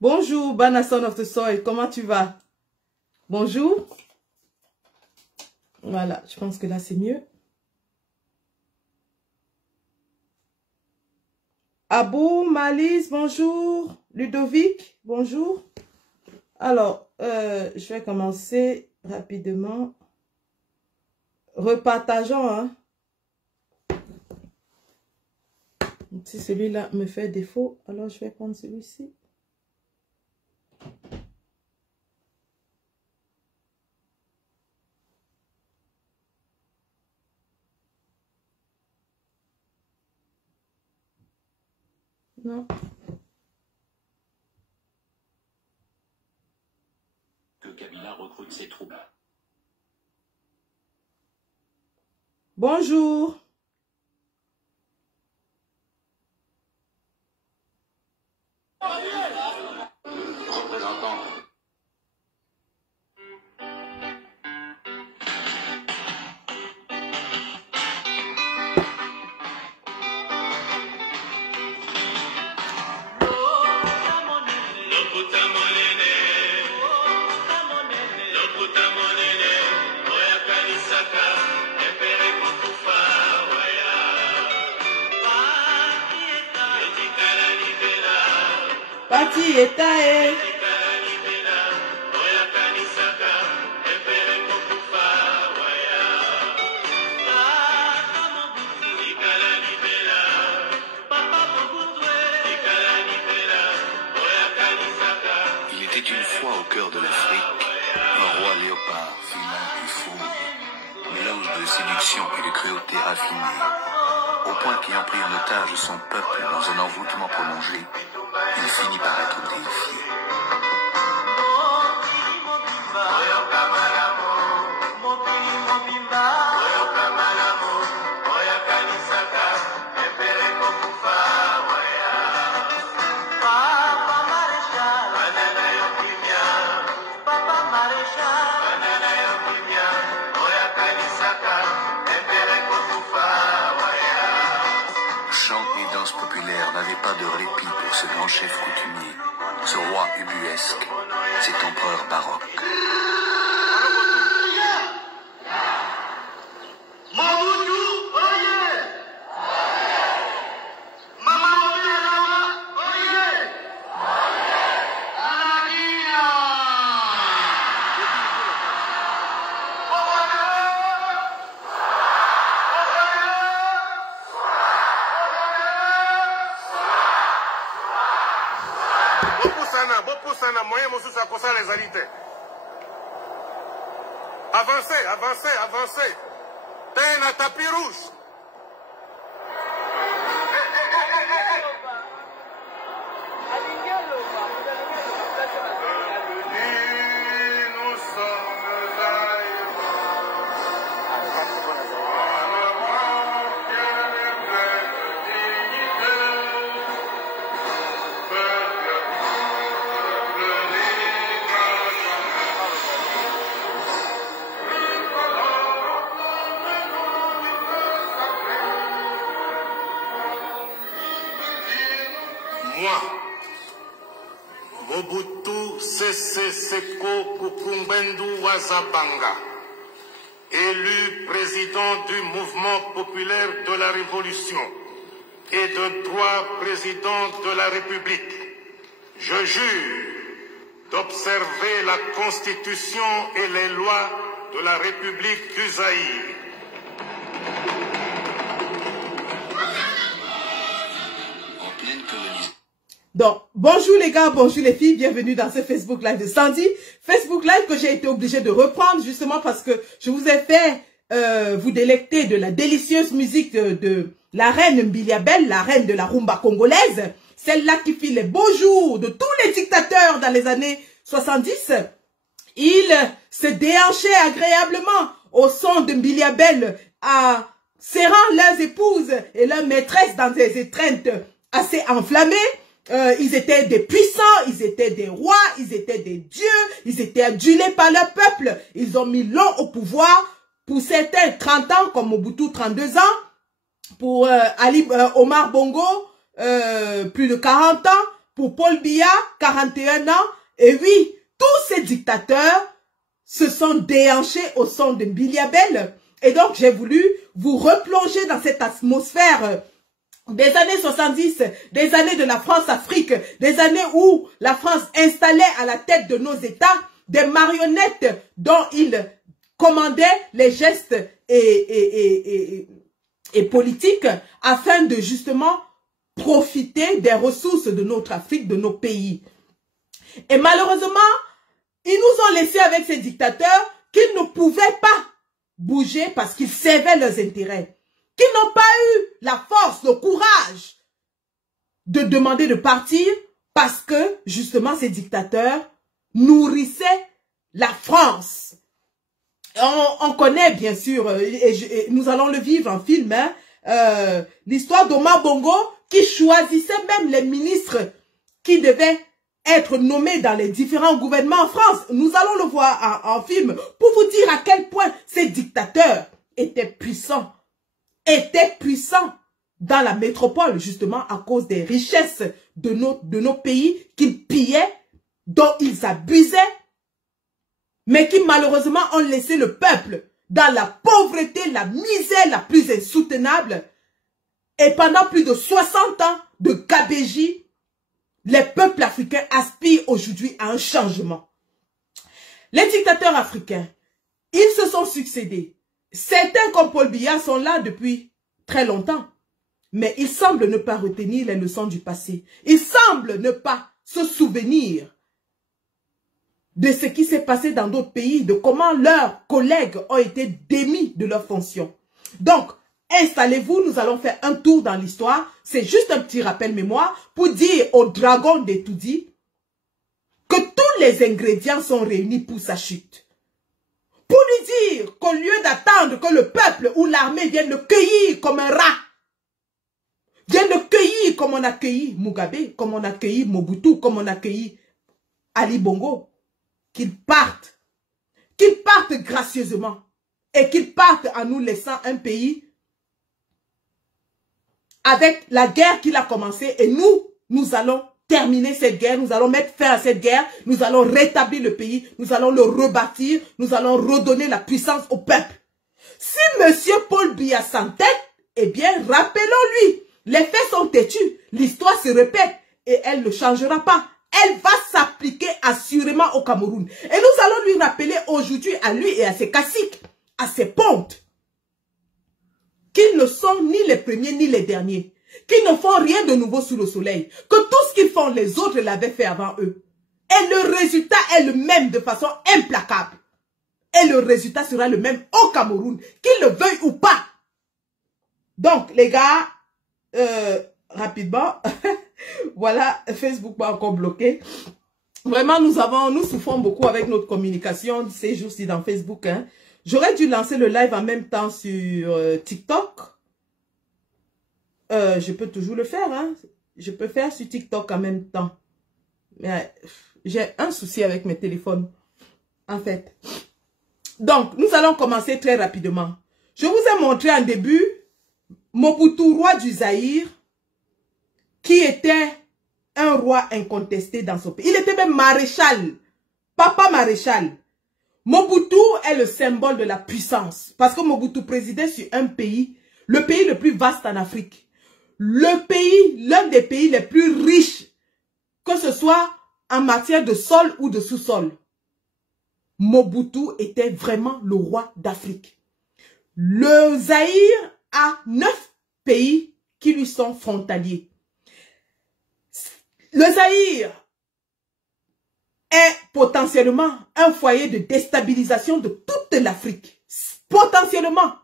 Bonjour, Bana Son of the Soil, comment tu vas? Bonjour. Voilà, je pense que là c'est mieux. Abou, Malice, bonjour. Ludovic, bonjour. Alors, je vais commencer rapidement. Repartageons, hein. Si celui-là me fait défaut, alors je vais prendre celui-ci. Non. Que Kabila recrute ses troupes. Bonjour. Représentant. Parti État. Il était une fois au cœur de l'Afrique, un roi léopard, filin et fou, mélange de séduction et de cruauté raffinée, au point qu'ayant pris en otage son peuple dans un envoûtement prolongé, il finit par être déifié. Chants et danses populaires n'avaient pas de répit pour ce grand chef coutumier, ce roi ubuesque, cet empereur baroque. Avancez, avancez, avancez. Peine à tapis rouge. Nous sommes moi, Mobutu Sese Seko Kukumbendu Wazabanga, élu président du mouvement populaire de la Révolution et de droit président de la République, je jure d'observer la Constitution et les lois de la République du Zaïre. Donc, bonjour les gars, bonjour les filles, bienvenue dans ce Facebook Live de Sandy. Facebook Live que j'ai été obligée de reprendre justement parce que je vous ai fait vous délecter de la délicieuse musique de la reine Mbilia Bel, la reine de la rumba congolaise. Celle-là qui fit les beaux jours de tous les dictateurs dans les années 70. Ils se déhanchaient agréablement au son de Mbilia Bel, serrant leurs épouses et leurs maîtresses dans des étreintes assez enflammées. Ils étaient des puissants ils étaient des rois, ils étaient des dieux, ils étaient adulés par leur peuple. Ils ont mis l'homme au pouvoir, pour certains 30 ans, comme Mobutu 32 ans, pour Omar Bongo plus de 40 ans, pour Paul Biya 41 ans. Et oui, tous ces dictateurs se sont déhanchés au son de Biliabel. Et donc, j'ai voulu vous replonger dans cette atmosphère des années 70, des années de la France-Afrique, des années où la France installait à la tête de nos États des marionnettes dont il commandait les gestes et politiques afin de justement profiter des ressources de notre Afrique, de nos pays. Et malheureusement, ils nous ont laissés avec ces dictateurs qu'ils ne pouvaient pas bouger parce qu'ils servaient leurs intérêts, qui n'ont pas eu la force, le courage de demander de partir parce que, justement, ces dictateurs nourrissaient la France. On connaît, bien sûr, et nous allons le vivre en film, hein, l'histoire d'Omar Bongo qui choisissait même les ministres qui devaient être nommés dans les différents gouvernements en France. Nous allons le voir en film pour vous dire à quel point ces dictateurs étaient puissants dans la métropole, justement à cause des richesses de nos pays qu'ils pillaient, dont ils abusaient, mais qui malheureusement ont laissé le peuple dans la pauvreté, la misère la plus insoutenable. Et pendant plus de 60 ans de gabégie, les peuples africains aspirent aujourd'hui à un changement. Les dictateurs africains, ils se sont succédés. Certains comme Paul Biya sont là depuis très longtemps. Mais ils semblent ne pas retenir les leçons du passé. Ils semblent ne pas se souvenir de ce qui s'est passé dans d'autres pays, de comment leurs collègues ont été démis de leurs fonctions. Donc, installez-vous, nous allons faire un tour dans l'histoire. C'est juste un petit rappel mémoire pour dire au dragon d'Etoudi que tous les ingrédients sont réunis pour sa chute. Pour lui dire qu'au lieu d'attendre que le peuple ou l'armée vienne le cueillir comme un rat, vienne le cueillir comme on a cueilli Mugabe, comme on a cueilli Mobutu, comme on a cueilli Ali Bongo, qu'ils partent gracieusement et qu'ils partent en nous laissant un pays avec la guerre qu'il a commencé et nous allons terminer cette guerre, nous allons mettre fin à cette guerre, nous allons rétablir le pays, nous allons le rebâtir, nous allons redonner la puissance au peuple. Si monsieur Paul Biya s'entête, eh bien, rappelons-lui, les faits sont têtus, l'histoire se répète et elle ne changera pas. Elle va s'appliquer assurément au Cameroun. Et nous allons lui rappeler aujourd'hui à lui et à ses caciques, à ses pontes, qu'ils ne sont ni les premiers ni les derniers, qu'ils ne font rien de nouveau sous le soleil, que tout ce qu'ils font, les autres l'avaient fait avant eux. Et le résultat est le même de façon implacable. Et le résultat sera le même au Cameroun, qu'ils le veuillent ou pas. Donc, les gars, rapidement, voilà, Facebook pas encore bloqué. Vraiment, nous souffrons beaucoup avec notre communication ces jours-ci dans Facebook. Hein. J'aurais dû lancer le live en même temps sur TikTok. Je peux toujours le faire. Hein. Je peux faire sur TikTok en même temps. Mais j'ai un souci avec mes téléphones, en fait. Donc, nous allons commencer très rapidement. Je vous ai montré en début Mobutu, roi du Zaïre, qui était un roi incontesté dans son pays. Il était même maréchal, papa maréchal. Mobutu est le symbole de la puissance. Parce que Mobutu présidait sur un pays, le pays le plus vaste en Afrique. Le pays, l'un des pays les plus riches, que ce soit en matière de sol ou de sous-sol. Mobutu était vraiment le roi d'Afrique. Le Zaïre a 9 pays qui lui sont frontaliers. Le Zaïre est potentiellement un foyer de déstabilisation de toute l'Afrique. Potentiellement.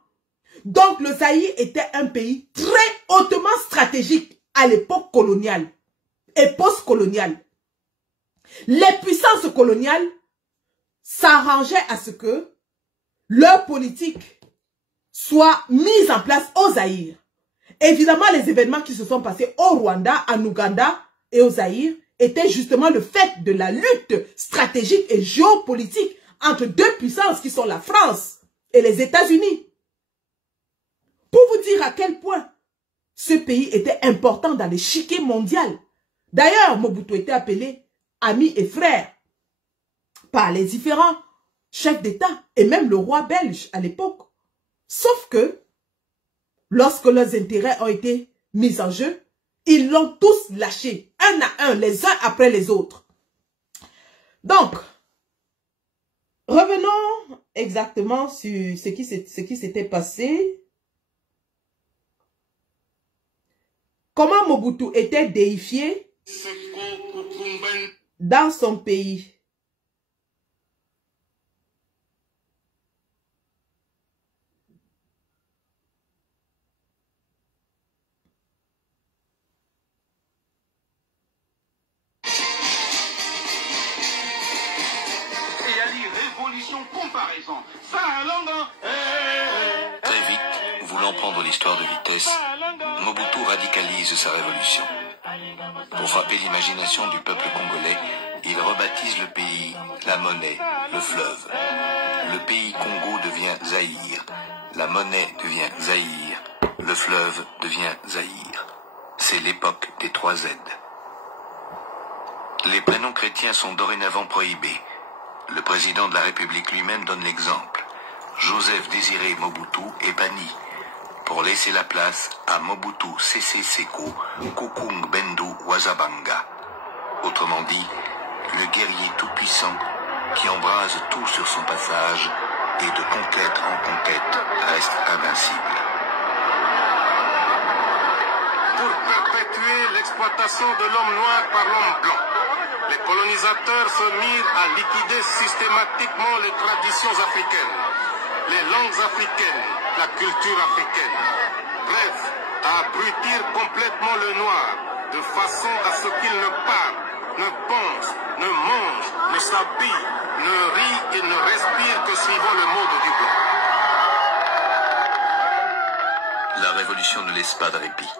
Donc le Zaïre était un pays très hautement stratégique à l'époque coloniale et post-coloniale. Les puissances coloniales s'arrangeaient à ce que leur politique soit mise en place au Zaïre. Évidemment, les événements qui se sont passés au Rwanda, en Ouganda et au Zaïre était justement le fait de la lutte stratégique et géopolitique entre deux puissances qui sont la France et les États-Unis. Pour vous dire à quel point ce pays était important dans l'échiquier mondial. D'ailleurs, Mobutu était appelé ami et frère par les différents chefs d'État et même le roi belge à l'époque. Sauf que, lorsque leurs intérêts ont été mis en jeu, ils l'ont tous lâché, un à un, les uns après les autres. Donc, revenons exactement sur ce qui s'était passé. Comment Mobutu était déifié dans son pays. Très vite, voulant prendre l'histoire de vitesse, Mobutu radicalise sa révolution. Pour frapper l'imagination du peuple congolais, il rebaptise le pays la monnaie, le fleuve. Le pays Congo devient Zaïre, la monnaie devient Zaïre, le fleuve devient Zaïre. C'est l'époque des 3 Z. Les prénoms chrétiens sont dorénavant prohibés. Le président de la République lui-même donne l'exemple. Joseph Désiré Mobutu est banni pour laisser la place à Mobutu Sese Seko Kukung Bendu Wazabanga. Autrement dit, le guerrier tout-puissant qui embrase tout sur son passage et de conquête en conquête reste invincible. Pour perpétuer l'exploitation de l'homme noir par l'homme blanc, les colonisateurs se mirent à liquider systématiquement les traditions africaines, les langues africaines, la culture africaine. Bref, à abrutir complètement le noir, de façon à ce qu'il ne parle, ne pense, ne mange, ne s'habille, ne rit et ne respire que suivant le mode du blanc. La révolution ne laisse pas de répit.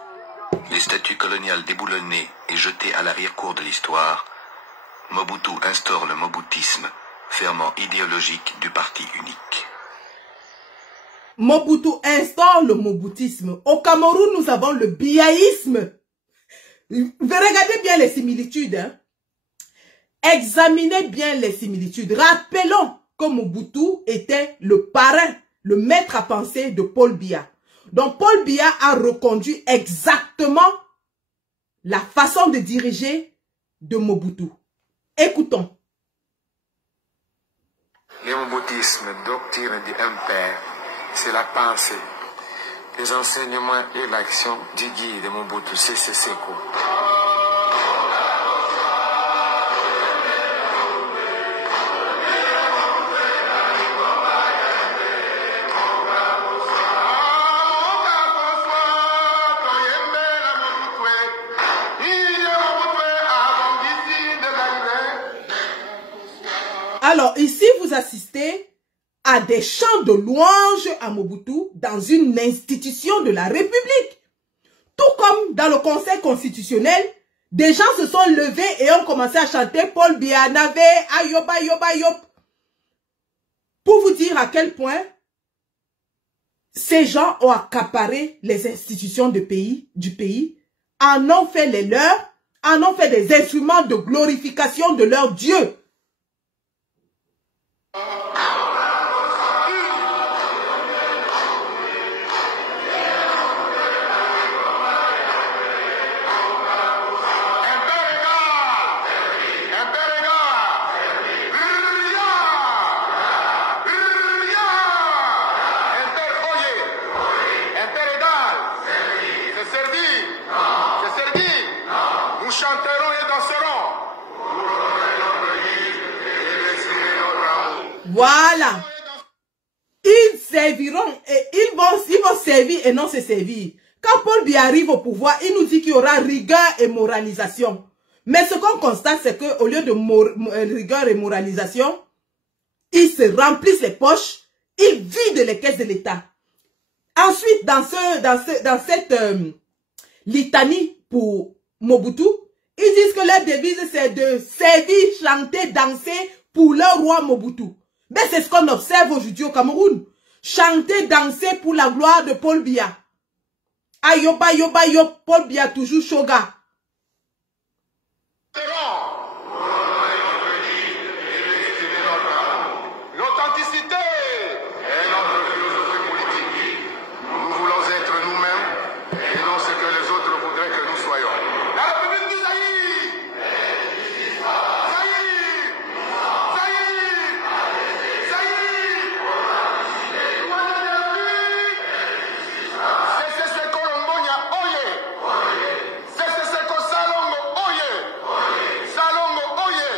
Les statues coloniales déboulonnées et jetées à l'arrière-cour de l'histoire, Mobutu instaure le mobutisme, ferment idéologique du parti unique. Mobutu instaure le mobutisme. Au Cameroun, nous avons le biaïsme. Regardez bien les similitudes. Hein. Examinez bien les similitudes. Rappelons que Mobutu était le parrain, le maître à penser de Paul Biya. Donc Paul Biya a reconduit exactement la façon de diriger de Mobutu. Écoutons. Le moboutisme, doctrine du impère, c'est la pensée, les enseignements et l'action du guide de Mobutu Sese Seko. Alors, ici, vous assistez à des chants de louange à Mobutu dans une institution de la République. Tout comme dans le Conseil constitutionnel, des gens se sont levés et ont commencé à chanter Paul Biya Nave, Ayoba, Yoba, Yop. Pour vous dire à quel point ces gens ont accaparé les institutions du pays, en ont fait les leurs, en ont fait des instruments de glorification de leur Dieu. Voilà. Ils serviront et ils vont servir et non se servir. Quand Paul Biya arrive au pouvoir, il nous dit qu'il y aura rigueur et moralisation. Mais ce qu'on constate, c'est qu'au lieu de rigueur et moralisation, ils se remplissent les poches, ils vident les caisses de l'État. Ensuite, dans cette litanie pour Mobutu, Ils disent que leur devise, c'est de servir, chanter, danser pour leur roi Mobutu. Mais c'est ce qu'on observe aujourd'hui au Cameroun. Chanter, danser pour la gloire de Paul Biya. Ayoba, yoba, yo, Paul Biya, toujours Shoga. L'authenticité est notre philosophie politique. Nous voulons être nous-mêmes et non ce que les autres voudraient que nous soyons. La République du Zaïre! Zaïre! Zaïre! Zaïre! C'est ce Colombonia, oye! C'est ce Salongo, oye! Salongo, oye!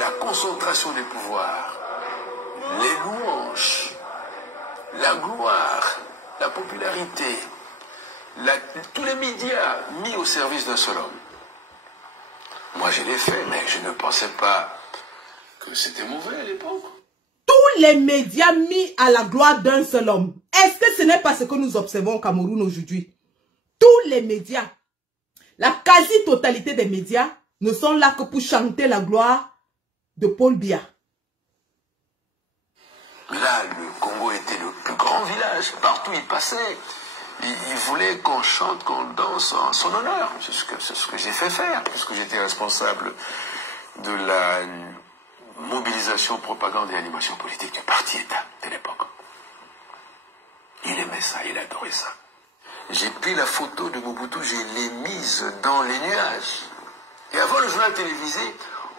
La concentration des pouvoirs, les louanges, la gloire, la popularité, tous les médias mis au service d'un seul homme. Moi je l'ai fait, mais je ne pensais pas que c'était mauvais à l'époque. Tous les médias mis à la gloire d'un seul homme. Est-ce que ce n'est pas ce que nous observons au Cameroun aujourd'hui? Tous les médias, la quasi-totalité des médias ne sont là que pour chanter la gloire de Paul Biya. Là, le Congo était le plus grand village. Partout il passait. Il voulait qu'on chante, qu'on danse en son honneur. C'est ce que j'ai fait faire, puisque j'étais responsable de la mobilisation, propagande et animation politique du parti-État de l'époque. Il aimait ça, il adorait ça. J'ai pris la photo de Mobutu, je l'ai mise dans les nuages. Et avant le journal télévisé,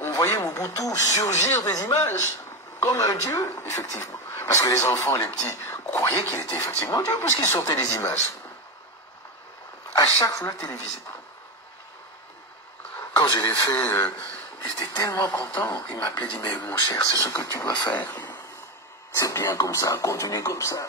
on voyait Mobutu surgir des images, comme un dieu, effectivement. Parce que les enfants, les petits, croyaient qu'il était effectivement Dieu, parce qu'il sortait des images. À chaque journal télévisé. Quand je l'ai fait, j'étais tellement content. Il m'appelait, dit, mais mon cher, c'est ce que tu dois faire. C'est bien comme ça, continue comme ça.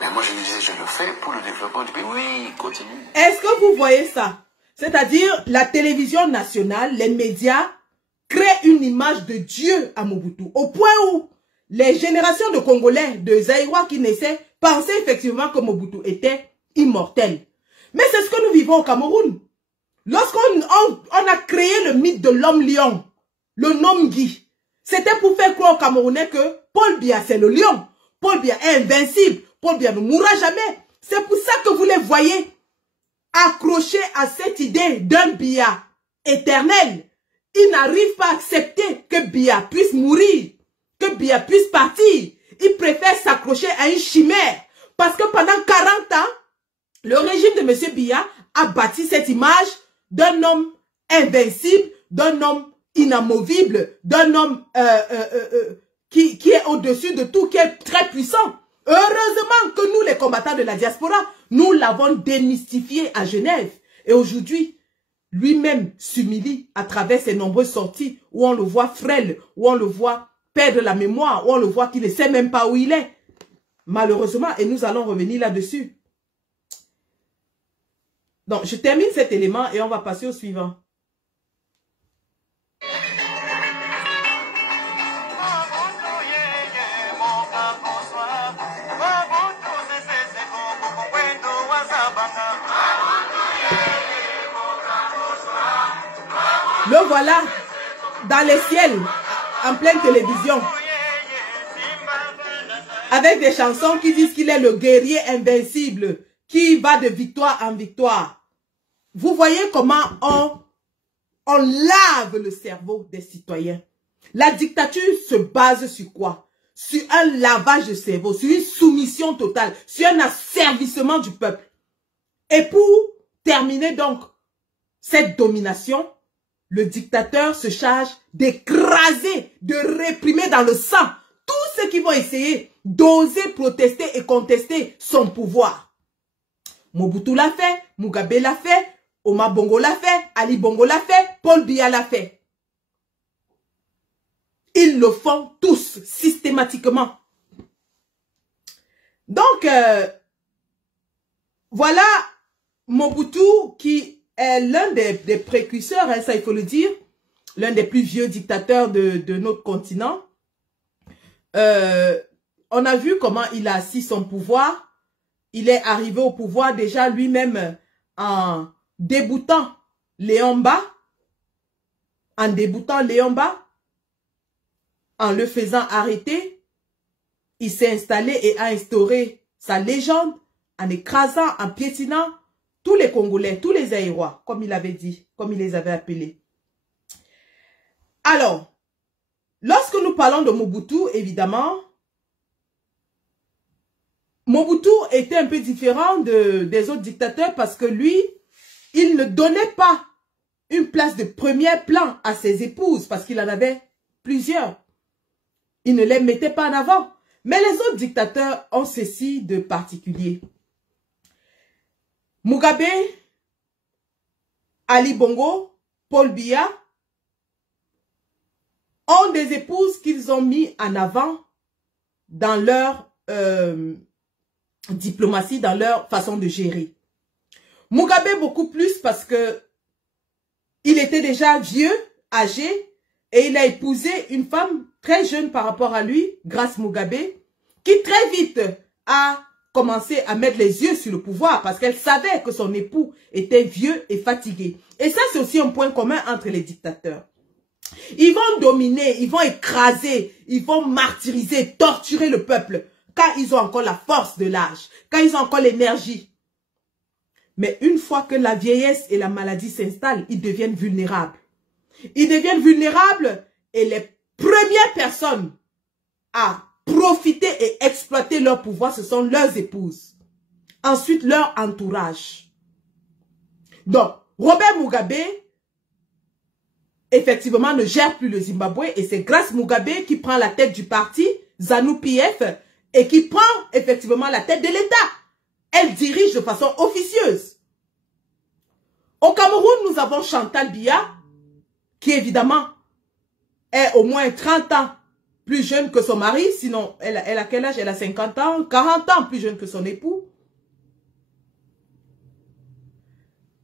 Mais moi, je lui disais, je le fais pour le développement du pays. Oui, continue. Est-ce que vous voyez ça? C'est-à-dire, la télévision nationale, les médias, créent une image de Dieu à Mobutu. Au point où les générations de Congolais, de Zaïrois qui naissaient, pensaient effectivement que Mobutu était immortel. Mais c'est ce que nous vivons au Cameroun. Lorsqu'on a créé le mythe de l'homme lion, le Nomgui, c'était pour faire croire aux Camerounais que Paul Biya, c'est le lion. Paul Biya est invincible. Paul Biya ne mourra jamais. C'est pour ça que vous les voyez accrochés à cette idée d'un Biya éternel. Ils n'arrivent pas à accepter que Biya puisse mourir, que Biya puisse partir. Ils préfèrent s'accrocher à une chimère. Parce que pendant 40 ans, le régime de M. Biya a bâti cette image d'un homme invincible, d'un homme inamovible, d'un homme qui est au-dessus de tout, qui est très puissant. Heureusement que nous, les combattants de la diaspora, nous l'avons démystifié à Genève. Et aujourd'hui, lui-même s'humilie à travers ses nombreuses sorties où on le voit frêle, où on le voit perdre la mémoire, où on le voit qu'il ne sait même pas où il est. Malheureusement, et nous allons revenir là-dessus. Donc, je termine cet élément et on va passer au suivant. Le voilà dans les ciels, en pleine télévision, avec des chansons qui disent qu'il est le guerrier invincible, qui va de victoire en victoire. Vous voyez comment on lave le cerveau des citoyens. La dictature se base sur quoi? Sur un lavage de cerveau, sur une soumission totale, sur un asservissement du peuple. Et pour terminer donc cette domination, le dictateur se charge d'écraser, de réprimer dans le sang tous ceux qui vont essayer d'oser protester et contester son pouvoir. Mobutu l'a fait, Mugabe l'a fait, Omar Bongo l'a fait, Ali Bongo l'a fait, Paul Biya l'a fait. Ils le font tous, systématiquement. Donc, voilà Mobutu qui est l'un des précurseurs, hein, ça il faut le dire, l'un des plus vieux dictateurs de notre continent. On a vu comment il a assis son pouvoir. Il est arrivé au pouvoir déjà lui-même en déboutant Léomba, en le faisant arrêter. Il s'est installé et a instauré sa légende en écrasant, en piétinant tous les Congolais, tous les Aïrois, comme il avait dit, comme il les avait appelés. Alors, lorsque nous parlons de Mobutu, évidemment, Mobutu était un peu différent des autres dictateurs parce que lui, il ne donnait pas une place de premier plan à ses épouses parce qu'il en avait plusieurs. Il ne les mettait pas en avant. Mais les autres dictateurs ont ceci de particulier. Mugabe, Ali Bongo, Paul Biya ont des épouses qu'ils ont mis en avant dans leur diplomatie, dans leur façon de gérer. Mugabe beaucoup plus parce que il était déjà vieux, âgé, et il a épousé une femme très jeune par rapport à lui, Grace Mugabe, qui très vite a commencé à mettre les yeux sur le pouvoir parce qu'elle savait que son époux était vieux et fatigué. Et ça, c'est aussi un point commun entre les dictateurs. Ils vont dominer, ils vont écraser, ils vont martyriser, torturer le peuple quand ils ont encore la force de l'âge, quand ils ont encore l'énergie. Mais une fois que la vieillesse et la maladie s'installent, ils deviennent vulnérables. Ils deviennent vulnérables et les premières personnes à profiter et exploiter leur pouvoir, ce sont leurs épouses. Ensuite, leur entourage. Donc, Robert Mugabe, effectivement, ne gère plus le Zimbabwe et c'est Grace Mugabe qui prend la tête du parti, ZANU-PF, et qui prend effectivement la tête de l'État. Elle dirige de façon officieuse. Au Cameroun, nous avons Chantal Biya, qui évidemment est au moins 30 ans plus jeune que son mari, sinon elle a quel âge? Elle a 50 ans, 40 ans plus jeune que son époux.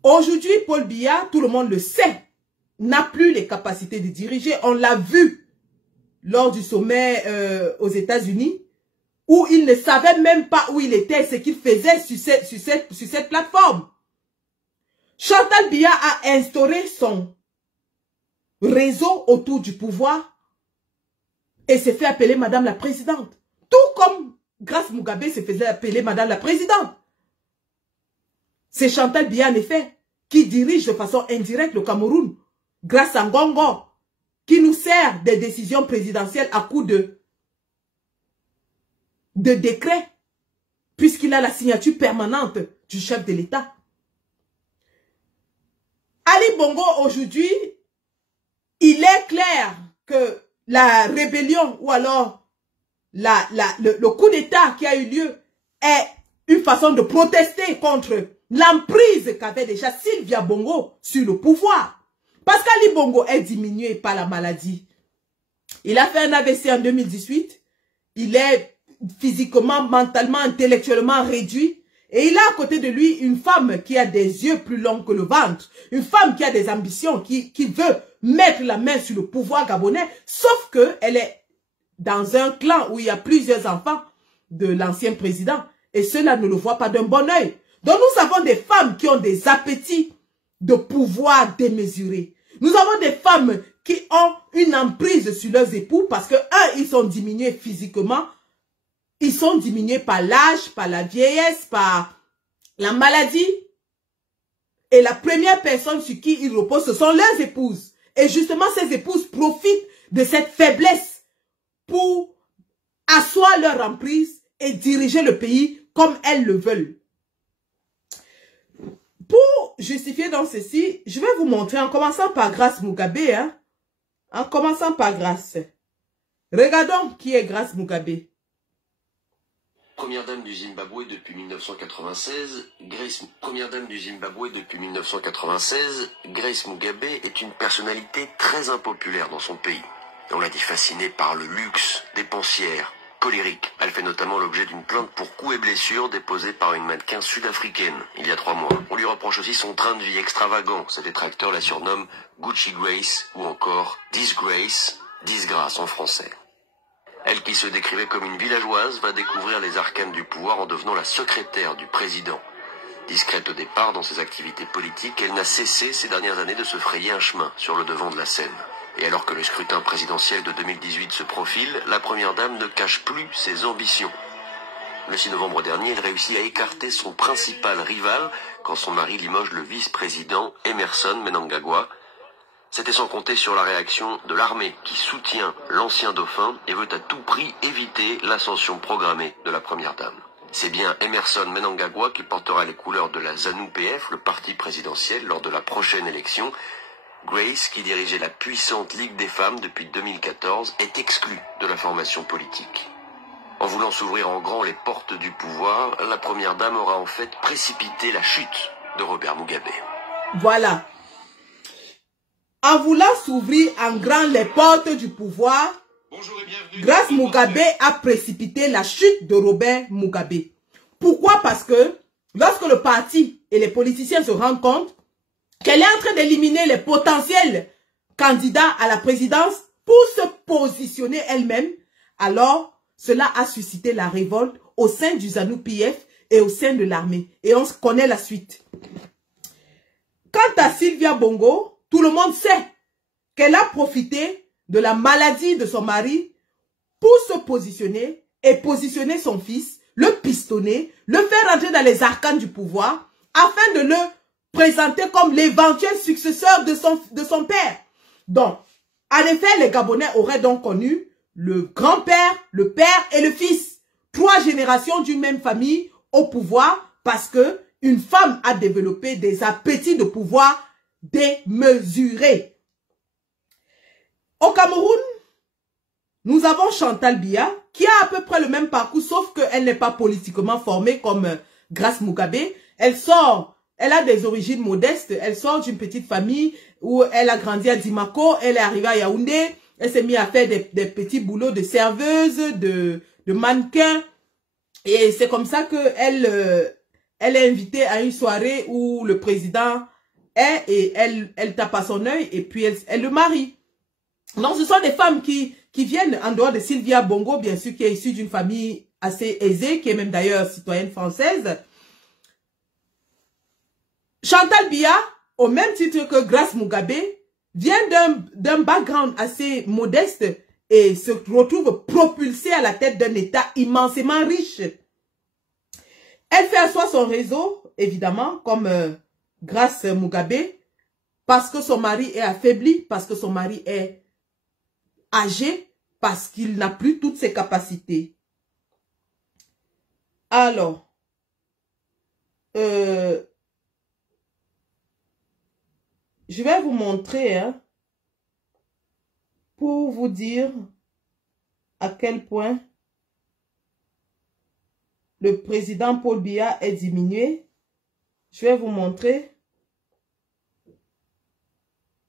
Aujourd'hui, Paul Biya, tout le monde le sait, n'a plus les capacités de diriger. On l'a vu lors du sommet aux États-Unis, où il ne savait même pas où il était, ce qu'il faisait sur cette plateforme. Chantal Biya a instauré son réseau autour du pouvoir et s'est fait appeler Madame la Présidente. Tout comme Grace Mugabe se faisait appeler Madame la Présidente. C'est Chantal Biya, en effet, qui dirige de façon indirecte le Cameroun, grâce à Ngongo, qui nous sert des décisions présidentielles à coup de décret, puisqu'il a la signature permanente du chef de l'État. Ali Bongo, aujourd'hui, il est clair que la rébellion ou alors le coup d'État qui a eu lieu est une façon de protester contre l'emprise qu'avait déjà Sylvia Bongo sur le pouvoir. Parce qu'Ali Bongo est diminué par la maladie. Il a fait un AVC en 2018. Il est physiquement, mentalement, intellectuellement réduit. Et il a à côté de lui une femme qui a des yeux plus longs que le ventre. Une femme qui a des ambitions, qui veut mettre la main sur le pouvoir gabonais. Sauf qu'elle est dans un clan où il y a plusieurs enfants de l'ancien président. Et ceux-là ne le voient pas d'un bon œil. Donc nous avons des femmes qui ont des appétits de pouvoir démesurés. Nous avons des femmes qui ont une emprise sur leurs époux parce que, ils sont diminués physiquement. Ils sont diminués par l'âge, par la vieillesse, par la maladie. Et la première personne sur qui ils reposent, ce sont leurs épouses. Et justement, ces épouses profitent de cette faiblesse pour asseoir leur emprise et diriger le pays comme elles le veulent. Pour justifier dans ceci, je vais vous montrer en commençant par Grace Mugabe. Hein? En commençant par Grace. Regardons qui est Grace Mugabe. Première dame du Zimbabwe depuis 1996, Première dame du Zimbabwe depuis 1996, Grace Mugabe est une personnalité très impopulaire dans son pays. On l'a dit fascinée par le luxe, dépensière, colérique. Elle fait notamment l'objet d'une plainte pour coups et blessures déposée par une mannequin sud-africaine il y a 3 mois. On lui reproche aussi son train de vie extravagant. Ses détracteurs la surnomment Gucci Grace ou encore Disgrace, disgrâce en français. Elle qui se décrivait comme une villageoise va découvrir les arcanes du pouvoir en devenant la secrétaire du président. Discrète au départ dans ses activités politiques, elle n'a cessé ces dernières années de se frayer un chemin sur le devant de la scène. Et alors que le scrutin présidentiel de 2018 se profile, la première dame ne cache plus ses ambitions. Le 6 novembre dernier, elle réussit à écarter son principal rival quand son mari limoge le vice-président Emmerson Mnangagwa. C'était sans compter sur la réaction de l'armée qui soutient l'ancien dauphin et veut à tout prix éviter l'ascension programmée de la première dame. C'est bien Emmerson Mnangagwa qui portera les couleurs de la ZANU-PF, le parti présidentiel, lors de la prochaine élection. Grace, qui dirigeait la puissante Ligue des femmes depuis 2014, est exclue de la formation politique. En voulant s'ouvrir en grand les portes du pouvoir, la première dame aura en fait précipité la chute de Robert Mugabe. Voilà. En voulant s'ouvrir en grand les portes du pouvoir, Grace Mugabe a précipité la chute de Robert Mugabe. Pourquoi? Parce que lorsque le parti et les politiciens se rendent compte qu'elle est en train d'éliminer les potentiels candidats à la présidence pour se positionner elle-même, alors cela a suscité la révolte au sein du ZANU-PF et au sein de l'armée. Et on connaît la suite. Quant à Sylvia Bongo, tout le monde sait qu'elle a profité de la maladie de son mari pour se positionner et positionner son fils, le pistonner, le faire entrer dans les arcanes du pouvoir afin de le présenter comme l'éventuel successeur de son père. Donc, en effet, les Gabonais auraient donc connu le grand-père, le père et le fils. 3 générations d'une même famille au pouvoir parce que une femme a développé des appétits de pouvoir démesurés. Au Cameroun, nous avons Chantal Biya qui a à peu près le même parcours, sauf qu'elle n'est pas politiquement formée comme Grace Mugabe. Elle a des origines modestes. Elle sort d'une petite famille où elle a grandi à Dimako. Elle est arrivée à Yaoundé. Elle s'est mise à faire des petits boulots de serveuse, de mannequin. Et c'est comme ça qu'elle est invitée à une soirée où le président est et elle tape à son œil et puis elle le marie. Donc ce sont des femmes qui viennent en dehors de Sylvia Bongo, bien sûr, qui est issue d'une famille assez aisée, qui est même d'ailleurs citoyenne française. Chantal Biya, au même titre que Grace Mugabe, vient d'un background assez modeste et se retrouve propulsée à la tête d'un État immensément riche. Elle fait asseoir son réseau, évidemment, comme Grace Mugabe, parce que son mari est affaibli, parce que son mari est âgé, parce qu'il n'a plus toutes ses capacités. Alors, je vais vous montrer, hein, pour vous dire à quel point le président Paul Biya est diminué. Je vais vous montrer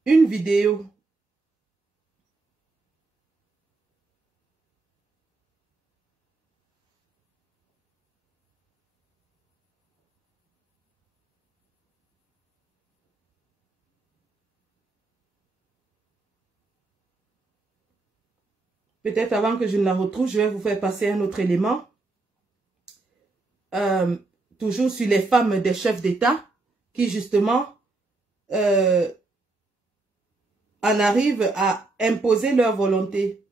une vidéo. Peut-être avant que je ne la retrouve, je vais vous faire passer un autre élément. Toujours sur les femmes des chefs d'État qui justement en arrivent à imposer leur volonté.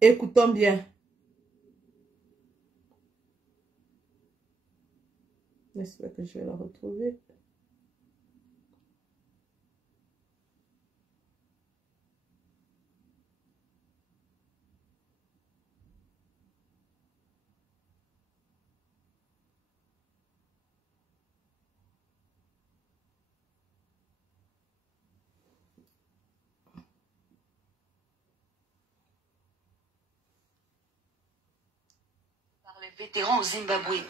Écoutons bien. J'espère que je vais la retrouver. Par les vétérans au Zimbabwe.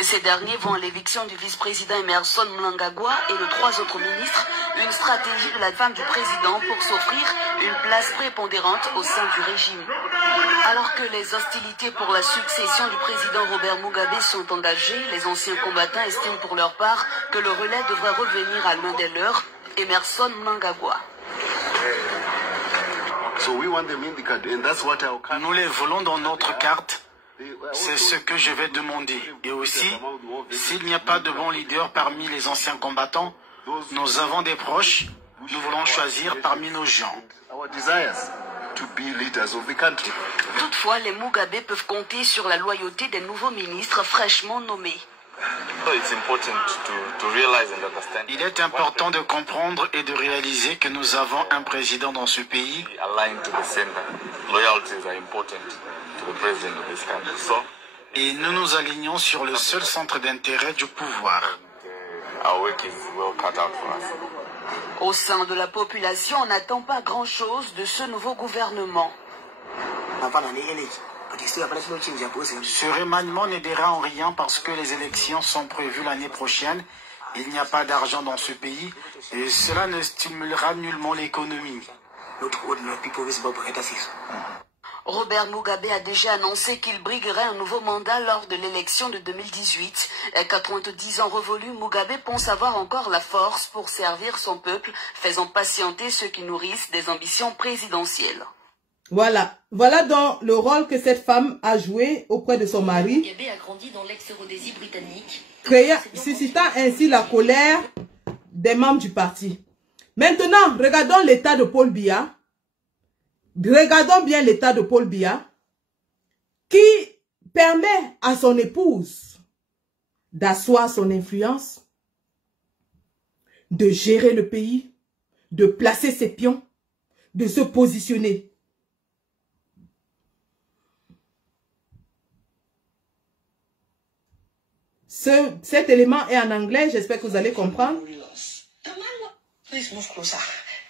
Ces derniers vont à l'éviction du vice-président Emmerson Mnangagwa et de 3 autres ministres, une stratégie de la femme du président pour s'offrir une place prépondérante au sein du régime. Alors que les hostilités pour la succession du président Robert Mugabe sont engagées, les anciens combattants estiment pour leur part que le relais devrait revenir à l'un des leurs, Emmerson Mnangagwa. Nous les voulons dans notre carte. C'est ce que je vais demander. Et aussi, s'il n'y a pas de bons leaders parmi les anciens combattants, nous avons des proches, nous voulons choisir parmi nos gens. Toutefois, les Mugabe peuvent compter sur la loyauté des nouveaux ministres fraîchement nommés. Il est important de comprendre et de réaliser que nous avons un président dans ce pays. Et nous nous alignons sur le seul centre d'intérêt du pouvoir. Au sein de la population, on n'attend pas grand-chose de ce nouveau gouvernement. Ce remaniement n'aidera en rien parce que les élections sont prévues l'année prochaine. Il n'y a pas d'argent dans ce pays et cela ne stimulera nullement l'économie. Robert Mugabe a déjà annoncé qu'il briguerait un nouveau mandat lors de l'élection de 2018. À 90 ans révolus, Mugabe pense avoir encore la force pour servir son peuple, faisant patienter ceux qui nourrissent des ambitions présidentielles. Voilà. Voilà donc le rôle que cette femme a joué auprès de son mari. Mugabe a grandi dans l'ex-Rhodésie britannique, suscitant ainsi la colère des membres du parti. Maintenant, regardons l'état de Paul Biya. Regardons bien l'état de Paul Biya, qui permet à son épouse d'asseoir son influence, de gérer le pays, de placer ses pions, de se positionner. Cet élément est en anglais, j'espère que vous allez comprendre. Please move closer.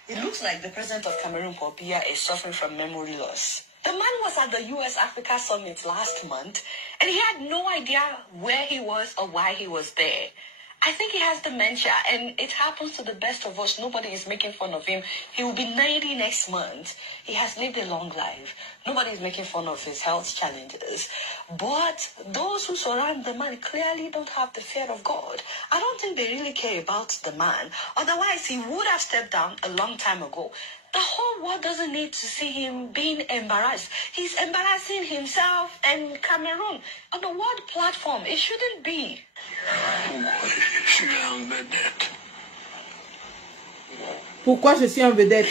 It looks like the president of Cameroon, Paul Biya, is suffering from memory loss. The man was at the US-Africa Summit last month, and he had no idea where he was or why he was there. I think he has dementia, and it happens to the best of us. Nobody is making fun of him. He will be 90 next month. He has lived a long life. Nobody is making fun of his health challenges. But those who surround the man clearly don't have the fear of God. I don't think they really care about the man. Otherwise, he would have stepped down a long time ago. The whole world doesn't need to see him being embarrassed. He's embarrassing himself and Cameroon on the world platform. It shouldn't be. Pourquoi je suis en vedette?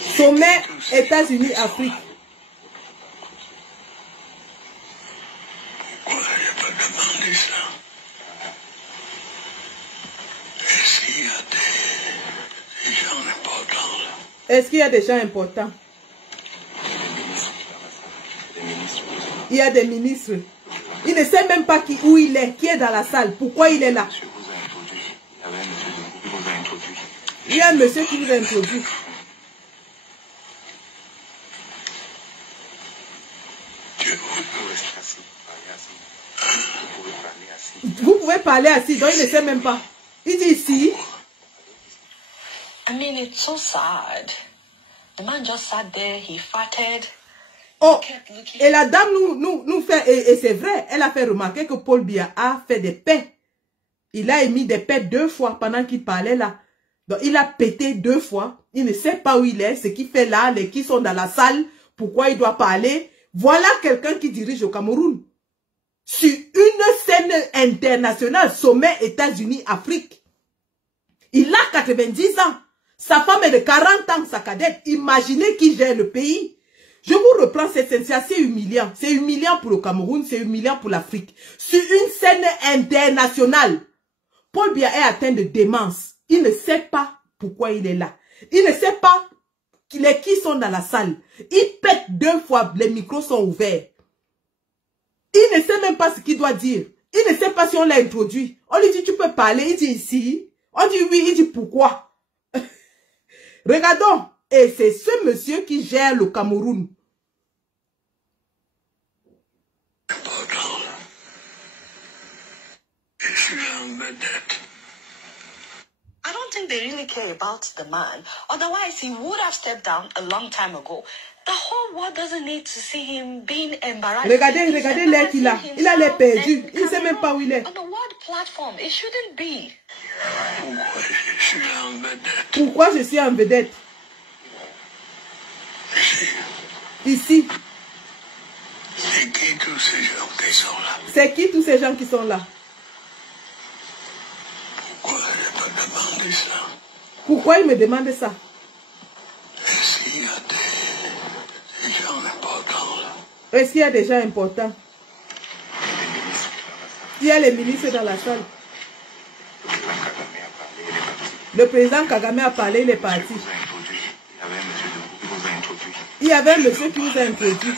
Sommet États-Unis-Afrique. Pourquoi il n'y a pas demandé ça? Est-ce qu'il y a des gens importants là? Est-ce qu'il y a des gens importants? Il y a des ministres. Il ne sait même pas où il est, qui est dans la salle, pourquoi il est là. Il y a un monsieur qui vous a introduit. Vous pouvez parler assis, donc il ne sait même pas. Il dit ici. I mean, it's so sad. The man just sat there, he farted. Oh, et la dame nous fait, et c'est vrai, elle a fait remarquer que Paul Biya a fait des paix. Il a émis des paix 2 fois pendant qu'il parlait là. Donc, il a pété 2 fois. Il ne sait pas où il est, ce qu'il fait là, les qui sont dans la salle, pourquoi il doit parler. Voilà quelqu'un qui dirige au Cameroun. Sur une scène internationale, sommet États-Unis-Afrique. Il a 90 ans. Sa femme est de 40 ans, sa cadette. Imaginez qui gère le pays. Je vous reprends cette scène, c'est assez humiliant. C'est humiliant pour le Cameroun, c'est humiliant pour l'Afrique. Sur une scène internationale, Paul Biya est atteint de démence. Il ne sait pas pourquoi il est là. Il ne sait pas qui sont dans la salle. Il pète 2 fois, les micros sont ouverts. Il ne sait même pas ce qu'il doit dire. Il ne sait pas si on l'a introduit. On lui dit, tu peux parler. Il dit ici. On dit oui. Il dit pourquoi. Regardons. Et c'est ce monsieur qui gère le Cameroun. I don't think they really care about the man. Otherwise, he would have stepped down a long time ago. The whole world doesn't need to see him being embarrassed. Regardez l'air qu'il a. Il a l'air perdu. Il ne sait même pas où il est. On the world platform, it shouldn't be. Pourquoi je suis en vedette? Ici. C'est qui tous ces gens qui sont là? C'est qui tous ces gens qui sont là? Pourquoi je peux demander ça? Pourquoi il me demande ça? Est-ce qu'il y a des gens importants là? Est-ce qu'il y a des gens importants? Il y a les ministres dans la salle. Le président Kagame a parlé, il est parti. Il y avait un monsieur qui vous a introduit.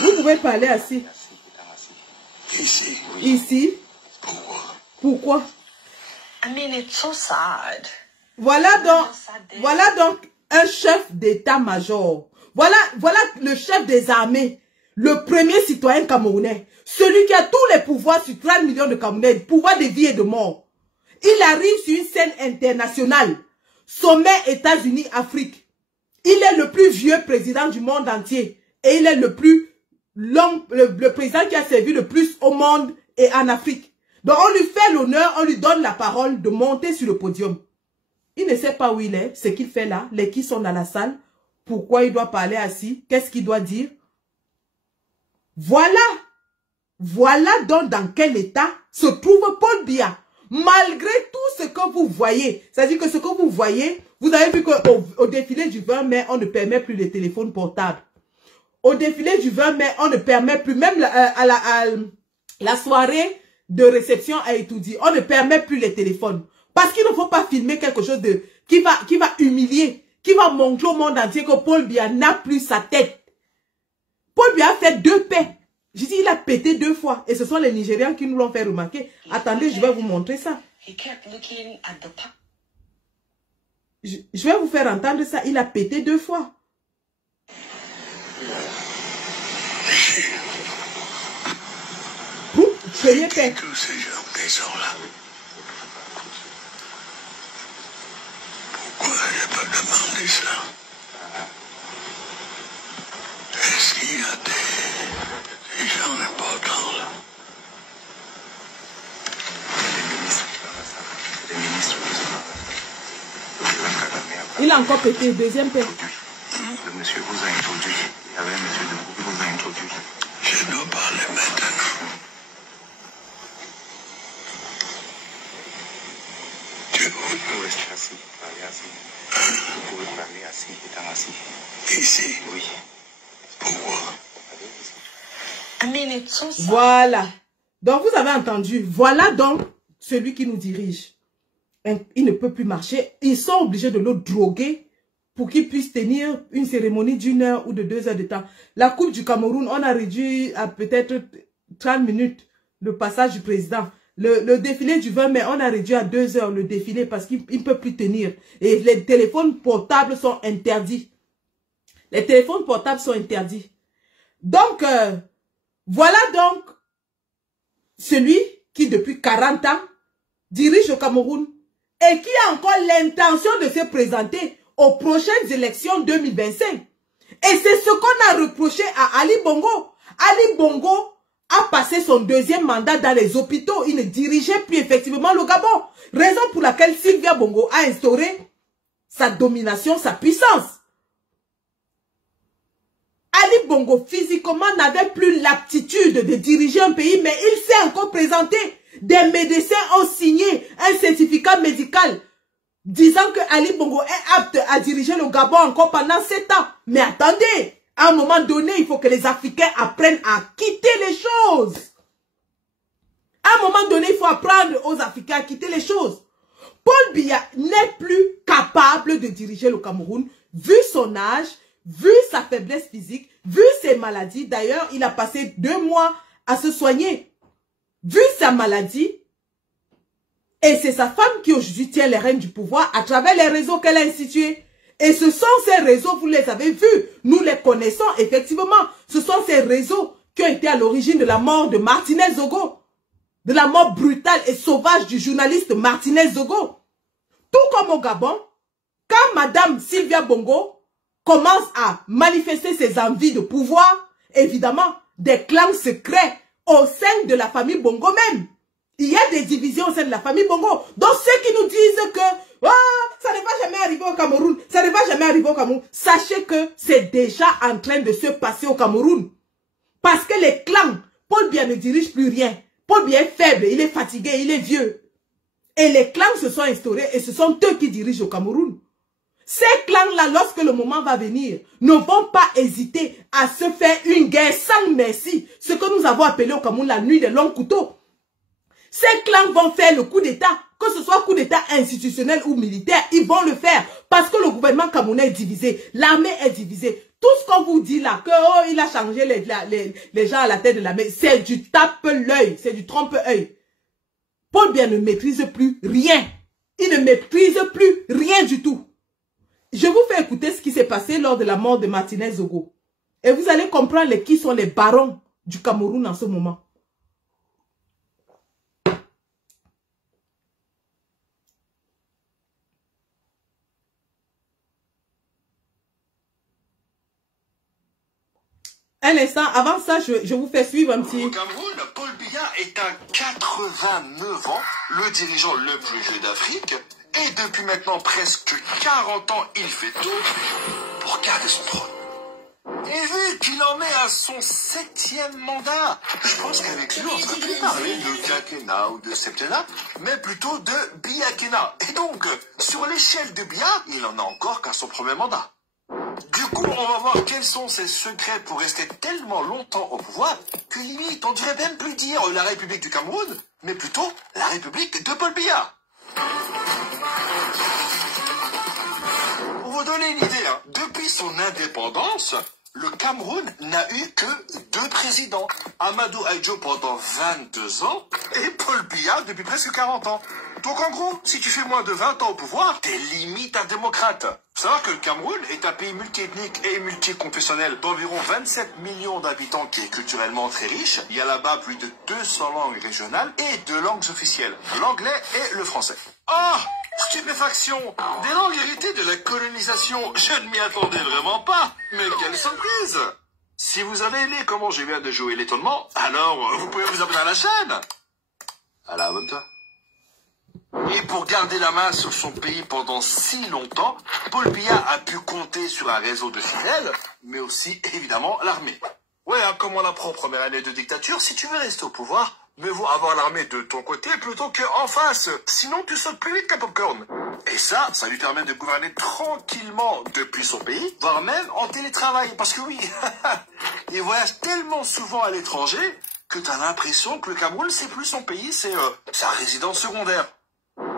Vous pouvez parler assis. Ici. Ici. Pourquoi? I mean, it's so sad. Voilà donc un chef d'état-major. Voilà le chef des armées. Le premier citoyen camerounais. Celui qui a tous les pouvoirs sur 30 millions de Camerounais. Pouvoir de vie et de mort. Il arrive sur une scène internationale. Sommet États-Unis-Afrique. Il est le plus vieux président du monde entier. Et il est le plus long, le président qui a servi le plus au monde et en Afrique. Donc on lui fait l'honneur, on lui donne la parole de monter sur le podium. Il ne sait pas où il est, ce qu'il fait là, les qui sont dans la salle, pourquoi il doit parler assis, qu'est-ce qu'il doit dire. Voilà donc dans quel état se trouve Paul Biya. Malgré tout ce que vous voyez, c'est-à-dire que ce que vous voyez, vous avez vu qu'au défilé du 20 mai, on ne permet plus les téléphones portables. Au défilé du 20 mai, on ne permet plus, même à la soirée de réception à Etoudi, on ne permet plus les téléphones. Parce qu'il ne faut pas filmer quelque chose qui va humilier, qui va montrer au monde entier que Paul Biya n'a plus sa tête. Paul Biya a fait 2 paix. Je dis, il a pété 2 fois. Et ce sont les Nigérians qui nous l'ont fait remarquer. Attendez, je vais vous montrer ça. Je vais vous faire entendre ça. Il a pété 2 fois. Premier paix. Tous ces gens qui sont là. Pourquoi je peux demander ça? Est-ce qu'il y a des gens importants là? Il a encore pété, 2e paix. Le monsieur vous a introduit. Il y avait un monsieur de vous qui vous a introduit. Je dois parler maintenant. Vous pouvez rester assis, parler assis. Vous pouvez parler assis, étant assis. Ici? Oui. Pourquoi? I mean, it's so sad. Voilà. Donc, vous avez entendu. Voilà donc celui qui nous dirige. Il ne peut plus marcher. Ils sont obligés de le droguer pour qu'il puisse tenir une cérémonie d'1 heure ou de 2 heures de temps. La Coupe du Cameroun, on a réduit à peut-être 30 minutes le passage du président. Le défilé du 20 mai, on a réduit à 2 heures le défilé parce qu'il ne peut plus tenir. Et les téléphones portables sont interdits. Les téléphones portables sont interdits. Donc, voilà donc celui qui, depuis 40 ans, dirige le Cameroun et qui a encore l'intention de se présenter aux prochaines élections 2025. Et c'est ce qu'on a reproché à Ali Bongo. Ali Bongo a passé son 2e mandat dans les hôpitaux. Il ne dirigeait plus effectivement le Gabon. Raison pour laquelle Sylvia Bongo a instauré sa domination, sa puissance. Ali Bongo physiquement n'avait plus l'aptitude de diriger un pays, mais il s'est encore présenté. Des médecins ont signé un certificat médical disant que Ali Bongo est apte à diriger le Gabon encore pendant 7 ans. Mais attendez! À un moment donné, il faut que les Africains apprennent à quitter les choses. À un moment donné, il faut apprendre aux Africains à quitter les choses. Paul Biya n'est plus capable de diriger le Cameroun, vu son âge, vu sa faiblesse physique, vu ses maladies. D'ailleurs, il a passé 2 mois à se soigner. Vu sa maladie, et c'est sa femme qui aujourd'hui tient les rênes du pouvoir à travers les réseaux qu'elle a institués. Et ce sont ces réseaux, vous les avez vus, nous les connaissons effectivement. Ce sont ces réseaux qui ont été à l'origine de la mort de Martinez Zogo. De la mort brutale et sauvage du journaliste Martinez Zogo. Tout comme au Gabon, quand Madame Sylvia Bongo commence à manifester ses envies de pouvoir, évidemment, des clans secrets au sein de la famille Bongo même. Il y a des divisions au sein de la famille Bongo. Donc ceux qui nous disent que ça ne va jamais arriver au Cameroun, ça ne va jamais arriver au Cameroun, sachez que c'est déjà en train de se passer au Cameroun. Parce que les clans, Paul Biya ne dirige plus rien. Paul Biya est faible, il est fatigué, il est vieux. Et les clans se sont instaurés et ce sont eux qui dirigent au Cameroun. Ces clans-là, lorsque le moment va venir, ne vont pas hésiter à se faire une guerre sans merci. Ce que nous avons appelé au Cameroun la nuit des longs couteaux. Ces clans vont faire le coup d'État, que ce soit coup d'État institutionnel ou militaire, ils vont le faire parce que le gouvernement camerounais est divisé, l'armée est divisée. Tout ce qu'on vous dit là, que il a changé les gens à la tête de l'armée, c'est du tape-l'œil, c'est du trompe-œil. Paul Biya ne maîtrise plus rien. Il ne maîtrise plus rien du tout. Je vous fais écouter ce qui s'est passé lors de la mort de Martinez Zogo. Et vous allez comprendre qui sont les barons du Cameroun en ce moment. Un instant, avant ça, je vous fais suivre un petit... Au Cameroun, Paul Biya est à 89 ans, le dirigeant le plus vieux d'Afrique. Et depuis maintenant presque 40 ans, il fait tout pour garder son trône. Et vu qu'il en est à son 7e mandat, je pense qu'avec lui, on ne serait plus parler de quinquennat ou de septennat, mais plutôt de biaquennat. Et donc, sur l'échelle de Biya, il en a encore qu'à son premier mandat. Du coup, on va voir quels sont ses secrets pour rester tellement longtemps au pouvoir que limite, on dirait même plus dire la République du Cameroun, mais plutôt la République de Paul Biya. Pour vous donner une idée, depuis son indépendance, le Cameroun n'a eu que 2 présidents. Amadou Ahidjo pendant 22 ans et Paul Biya depuis presque 40 ans. Donc en gros, si tu fais moins de 20 ans au pouvoir, t'es limite un démocrate. Faut savoir que le Cameroun est un pays multiethnique et multiconfessionnel d'environ 27 millions d'habitants qui est culturellement très riche. Il y a là-bas plus de 200 langues régionales et 2 langues officielles, l'anglais et le français. Oh, stupéfaction! Des langues héritées de la colonisation, je ne m'y attendais vraiment pas. Mais quelle surprise! Si vous avez aimé comment je viens de jouer l'étonnement, alors vous pouvez vous abonner à la chaîne. Alors abonne-toi. Et pour garder la main sur son pays pendant si longtemps, Paul Biya a pu compter sur un réseau de fidèles, mais aussi évidemment l'armée. Ouais, comme on apprend en première année de dictature, si tu veux rester au pouvoir, mieux vaut avoir l'armée de ton côté plutôt qu'en face, sinon tu sautes plus vite qu'un popcorn. Et ça lui permet de gouverner tranquillement depuis son pays, voire même en télétravail, parce que oui, il voyage tellement souvent à l'étranger que tu as l'impression que le Cameroun, c'est plus son pays, c'est sa résidence secondaire.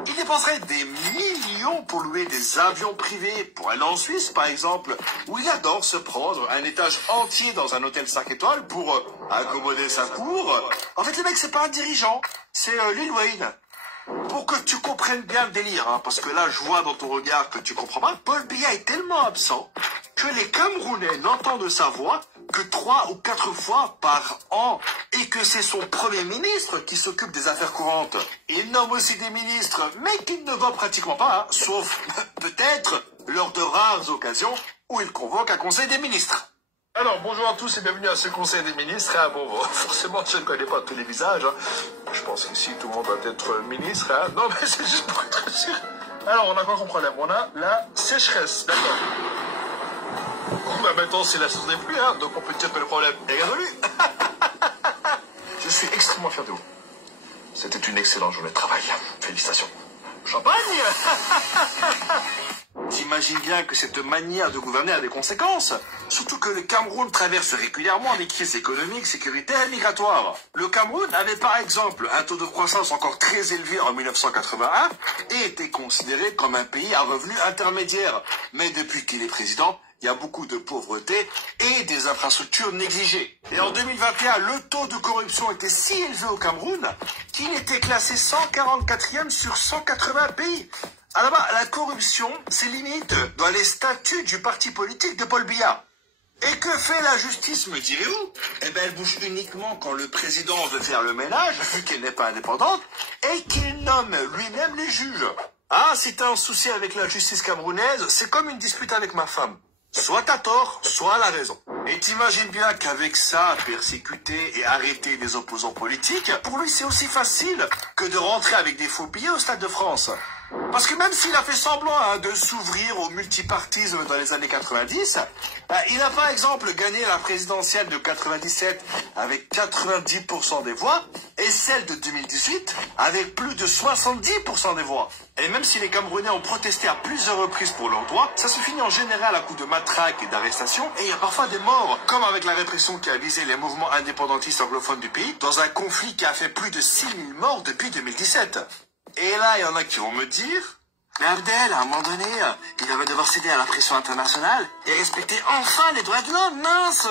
Il dépenserait des millions pour louer des avions privés pour aller en Suisse, par exemple, où il adore se prendre un étage entier dans un hôtel 5 étoiles pour accommoder sa cour. En fait, le mec, c'est pas un dirigeant, c'est Lil Wayne. Pour que tu comprennes bien le délire, parce que là, je vois dans ton regard que tu comprends pas, Paul Biya est tellement absent que les Camerounais n'entendent sa voix que 3 ou 4 fois par an et que c'est son premier ministre qui s'occupe des affaires courantes. Il nomme aussi des ministres, mais qu'il ne voit pratiquement pas, sauf peut-être lors de rares occasions où il convoque un conseil des ministres. Alors, bonjour à tous et bienvenue à ce conseil des ministres. Bon, forcément, je ne connais pas tous les visages. Je pense qu'ici, tout le monde doit être ministre. Non, mais c'est juste pour être sûr. Alors, on a quoi comme problème? On a la sécheresse, d'accord. Maintenant, c'est la saison des pluies, donc on peut dire que le problème est résolu. Je suis extrêmement fier de vous. C'était une excellente journée de travail. Félicitations. Champagne. T'imagines bien que cette manière de gouverner a des conséquences. Surtout que le Cameroun traverse régulièrement des crises économiques, sécuritaires et migratoires. Le Cameroun avait par exemple un taux de croissance encore très élevé en 1981 et était considéré comme un pays à revenu intermédiaire. Mais depuis qu'il est président, il y a beaucoup de pauvreté et des infrastructures négligées. Et en 2021, le taux de corruption était si élevé au Cameroun qu'il était classé 144e sur 180 pays. Ah là-bas, la corruption, c'est limite dans les statuts du parti politique de Paul Biya. Et que fait la justice, me direz-vous? Eh bien, elle bouge uniquement quand le président veut faire le ménage, vu qu'elle n'est pas indépendante, et qu'il nomme lui-même les juges. Ah, si t'as un souci avec la justice camerounaise, c'est comme une dispute avec ma femme. Soit t'as tort, soit elle a raison. Et t'imagines bien qu'avec ça, persécuter et arrêter les opposants politiques, pour lui c'est aussi facile que de rentrer avec des faux billets au Stade de France. Parce que même s'il a fait semblant de s'ouvrir au multipartisme dans les années 90, il a par exemple gagné la présidentielle de 97 avec 90% des voix et celle de 2018 avec plus de 70% des voix. Et même si les Camerounais ont protesté à plusieurs reprises pour leurs droits, ça se finit en général à coups de matraques et d'arrestations, et il y a parfois des morts, comme avec la répression qui a visé les mouvements indépendantistes anglophones du pays, dans un conflit qui a fait plus de 6000 morts depuis 2017. Et là, il y en a qui vont me dire, mais Abdel, à un moment donné, il va devoir céder à la pression internationale et respecter enfin les droits de l'homme, mince.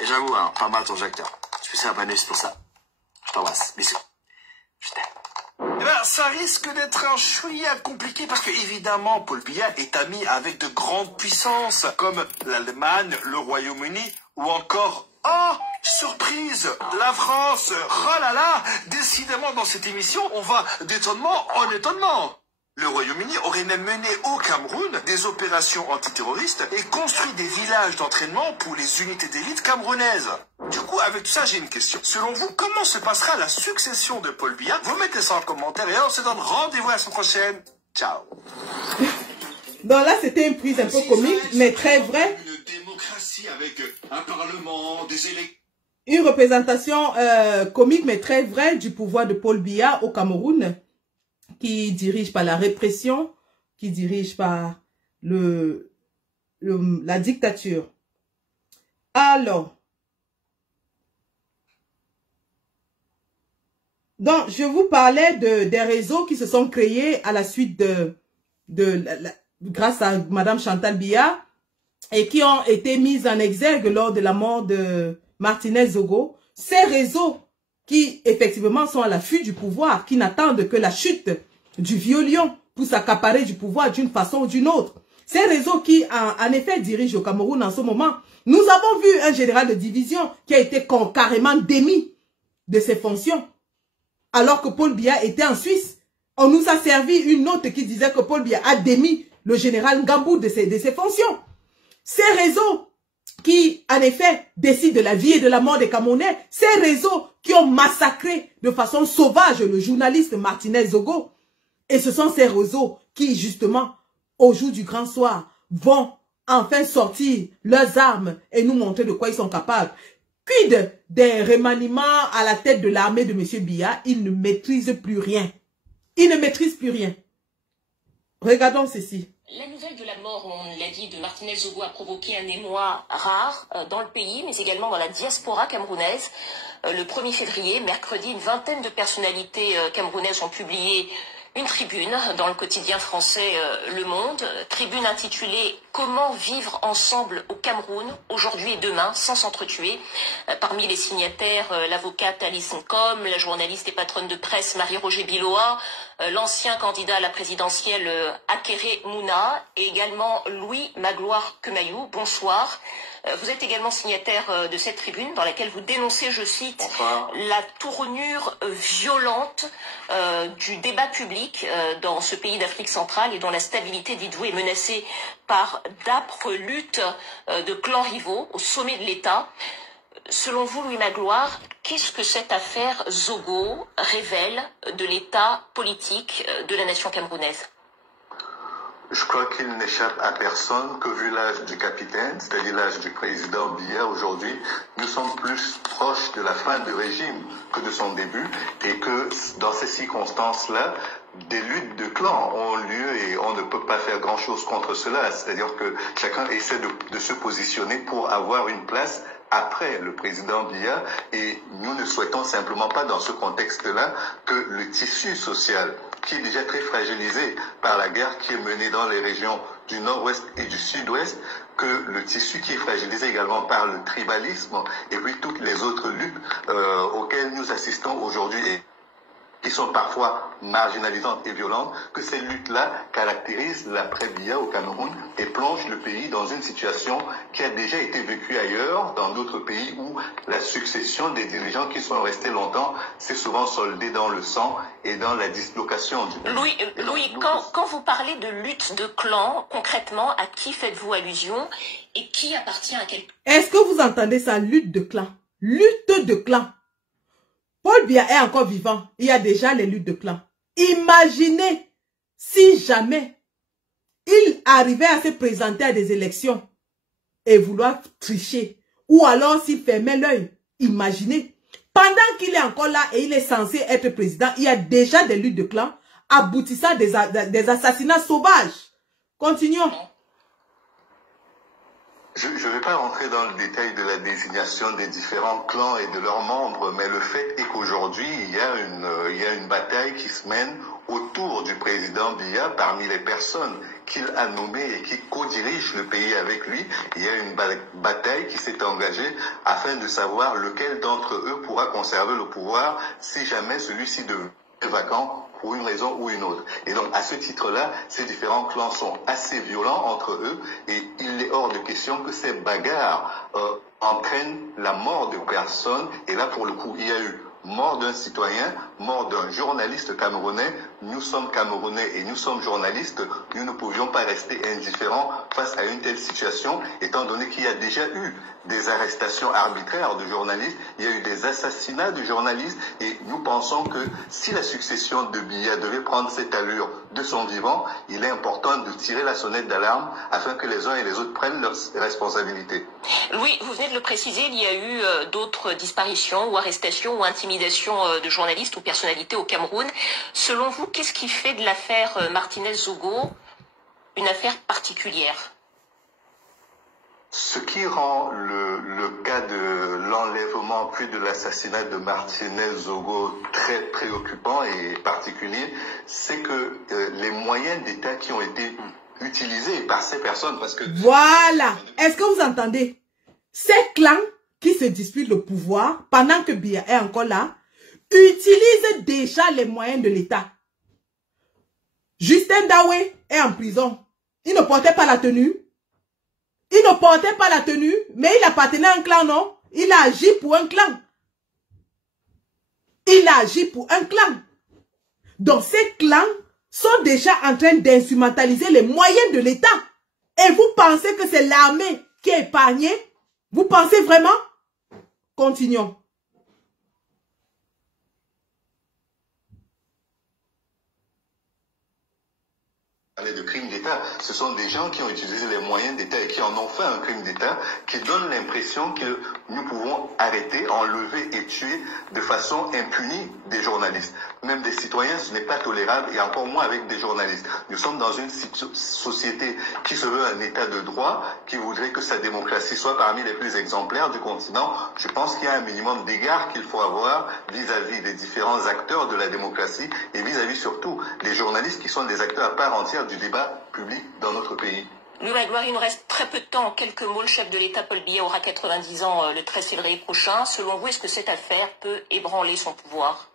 Et j'avoue, hein, pas mal ton acteur. Je suis un bonus pour ça. Je t'embrasse, bisous. Je t'aime. Eh ben, ça risque d'être un chouïa compliqué parce que, évidemment, Paul Biya est ami avec de grandes puissances comme l'Allemagne, le Royaume-Uni ou encore, oh, surprise, la France. Oh là là, décidément dans cette émission, on va d'étonnement en étonnement. Le Royaume-Uni aurait même mené au Cameroun des opérations antiterroristes et construit des villages d'entraînement pour les unités d'élite camerounaises. Du coup, avec tout ça, j'ai une question. Selon vous, comment se passera la succession de Paul Biya? Vous mettez ça en commentaire et on se donne rendez-vous à la semaine prochaine. Ciao. Donc là, c'était une prise un peu comique, mais très vraie. Une démocratie avec un parlement, des élections. Une représentation comique, mais très vraie du pouvoir de Paul Biya au Cameroun, qui dirige par la répression, qui dirige par la dictature. Alors, donc je vous parlais des réseaux qui se sont créés à la suite grâce à Madame Chantal Biya et qui ont été mis en exergue lors de la mort de Martinez Zogo. Ces réseaux qui effectivement sont à l'affût du pouvoir, qui n'attendent que la chute du vieux lion pour s'accaparer du pouvoir d'une façon ou d'une autre. Ces réseaux qui en effet dirigent au Cameroun en ce moment. Nous avons vu un général de division qui a été carrément démis de ses fonctions alors que Paul Biya était en Suisse. On nous a servi une note qui disait que Paul Biya a démis le général Ngambou de ses fonctions. Ces réseaux qui, en effet, décident de la vie et de la mort des Camerounais, ces réseaux qui ont massacré de façon sauvage le journaliste Martinez Zogo. Et ce sont ces réseaux qui, justement, au jour du grand soir, vont enfin sortir leurs armes et nous montrer de quoi ils sont capables. Quid des remaniements à la tête de l'armée de M. Biya? Il ne maîtrise plus rien. Il ne maîtrise plus rien. Regardons ceci. La nouvelle de la mort, on l'a dit, de Martinez Zogo a provoqué un émoi rare dans le pays, mais également dans la diaspora camerounaise. Le 1er février, mercredi, une vingtaine de personnalités camerounaises ont publié une tribune dans le quotidien français Le Monde, tribune intitulée « Comment vivre ensemble au Cameroun, aujourd'hui et demain, sans s'entretuer ». Parmi les signataires, l'avocate Alice Nkom, la journaliste et patronne de presse Marie-Roger Biloa, l'ancien candidat à la présidentielle Akere Mouna et également Louis Magloire Kemayou. Bonsoir. Vous êtes également signataire de cette tribune dans laquelle vous dénoncez, je cite, la tournure violente du débat public dans ce pays d'Afrique centrale et dont la stabilité, dites-vous, est menacée par d'âpres luttes de clans rivaux au sommet de l'État. Selon vous, Louis Magloire, qu'est-ce que cette affaire Zogo révèle de l'état politique de la nation camerounaise ? Je crois qu'il n'échappe à personne que vu l'âge du capitaine, c'est-à-dire l'âge du président Biya aujourd'hui, nous sommes plus proches de la fin du régime que de son début et que dans ces circonstances-là, des luttes de clans ont lieu et on ne peut pas faire grand-chose contre cela. C'est-à-dire que chacun essaie de se positionner pour avoir une place après le président Biya et nous ne souhaitons simplement pas dans ce contexte-là que le tissu social qui est déjà très fragilisé par la guerre qui est menée dans les régions du nord-ouest et du sud-ouest, que le tissu qui est fragilisé également par le tribalisme et puis toutes les autres luttes auxquelles nous assistons aujourd'hui. qui sont parfois marginalisantes et violentes, que ces luttes-là caractérisent l'après-Biya au Cameroun et plongent le pays dans une situation qui a déjà été vécue ailleurs, dans d'autres pays où la succession des dirigeants qui sont restés longtemps s'est souvent soldée dans le sang et dans la dislocation du pays. Louis, quand vous parlez de lutte de clan, concrètement, à qui faites-vous allusion et qui appartient à quel... Est-ce que vous entendez ça, lutte de clan? Lutte de clan. Paul Biya est encore vivant. Il y a déjà les luttes de clan. Imaginez si jamais il arrivait à se présenter à des élections et vouloir tricher. Ou alors s'il fermait l'œil. Imaginez. Pendant qu'il est encore là et il est censé être président, il y a déjà des luttes de clan aboutissant à des assassinats sauvages. Continuons. Je ne vais pas rentrer dans le détail de la désignation des différents clans et de leurs membres, mais le fait est qu'aujourd'hui, il y a une bataille qui se mène autour du président Biya parmi les personnes qu'il a nommées et qui co-dirigent le pays avec lui. Il y a une bataille qui s'est engagée afin de savoir lequel d'entre eux pourra conserver le pouvoir si jamais celui-ci devient vacant pour une raison ou une autre. Et donc, à ce titre-là, ces différents clans sont assez violents entre eux et il est hors de question que ces bagarres entraînent la mort de personnes. Et là, pour le coup, il y a eu mort d'un citoyen, mort d'un journaliste camerounais. Nous sommes Camerounais et nous sommes journalistes. Nous ne pouvions pas rester indifférents face à une telle situation, étant donné qu'il y a déjà eu des arrestations arbitraires de journalistes, il y a eu des assassinats de journalistes, et nous pensons que si la succession de Biya devait prendre cette allure de son vivant, il est important de tirer la sonnette d'alarme afin que les uns et les autres prennent leurs responsabilités. Louis, vous venez de le préciser, il y a eu d'autres disparitions ou arrestations ou intimidations de journalistes ou personnalités au Cameroun. Selon vous, qu'est-ce qui fait de l'affaire Martinez-Zogo une affaire particulière? Ce qui rend le cas de l'enlèvement puis de l'assassinat de Martinez-Zogo très préoccupant et particulier, c'est que les moyens d'État qui ont été utilisés par ces personnes, parce que... Voilà. Est-ce que vous entendez? Ces clans qui se disputent le pouvoir, pendant que Biya est encore là, utilisent déjà les moyens de l'État. Justin Dawe est en prison. Il ne portait pas la tenue. Il ne portait pas la tenue, mais il appartenait à un clan, non? Il a agi pour un clan. Il a agi pour un clan. Donc ces clans sont déjà en train d'instrumentaliser les moyens de l'État. Et vous pensez que c'est l'armée qui est épargnée? Vous pensez vraiment? Continuons. De crimes d'État, ce sont des gens qui ont utilisé les moyens d'État et qui en ont fait un crime d'État, qui donnent l'impression que nous pouvons arrêter, enlever et tuer de façon impunie des journalistes. Même des citoyens, ce n'est pas tolérable, et encore moins avec des journalistes. Nous sommes dans une société qui se veut un État de droit, qui voudrait que sa démocratie soit parmi les plus exemplaires du continent. Je pense qu'il y a un minimum d'égards qu'il faut avoir vis-à-vis des différents acteurs de la démocratie et vis-à-vis surtout des journalistes qui sont des acteurs à part entière du débat public dans notre pays. Louis Magloire, il nous reste très peu de temps. Quelques mots, le chef de l'État Paul Biya aura 90 ans le 13 février prochain. Selon vous, est-ce que cette affaire peut ébranler son pouvoir?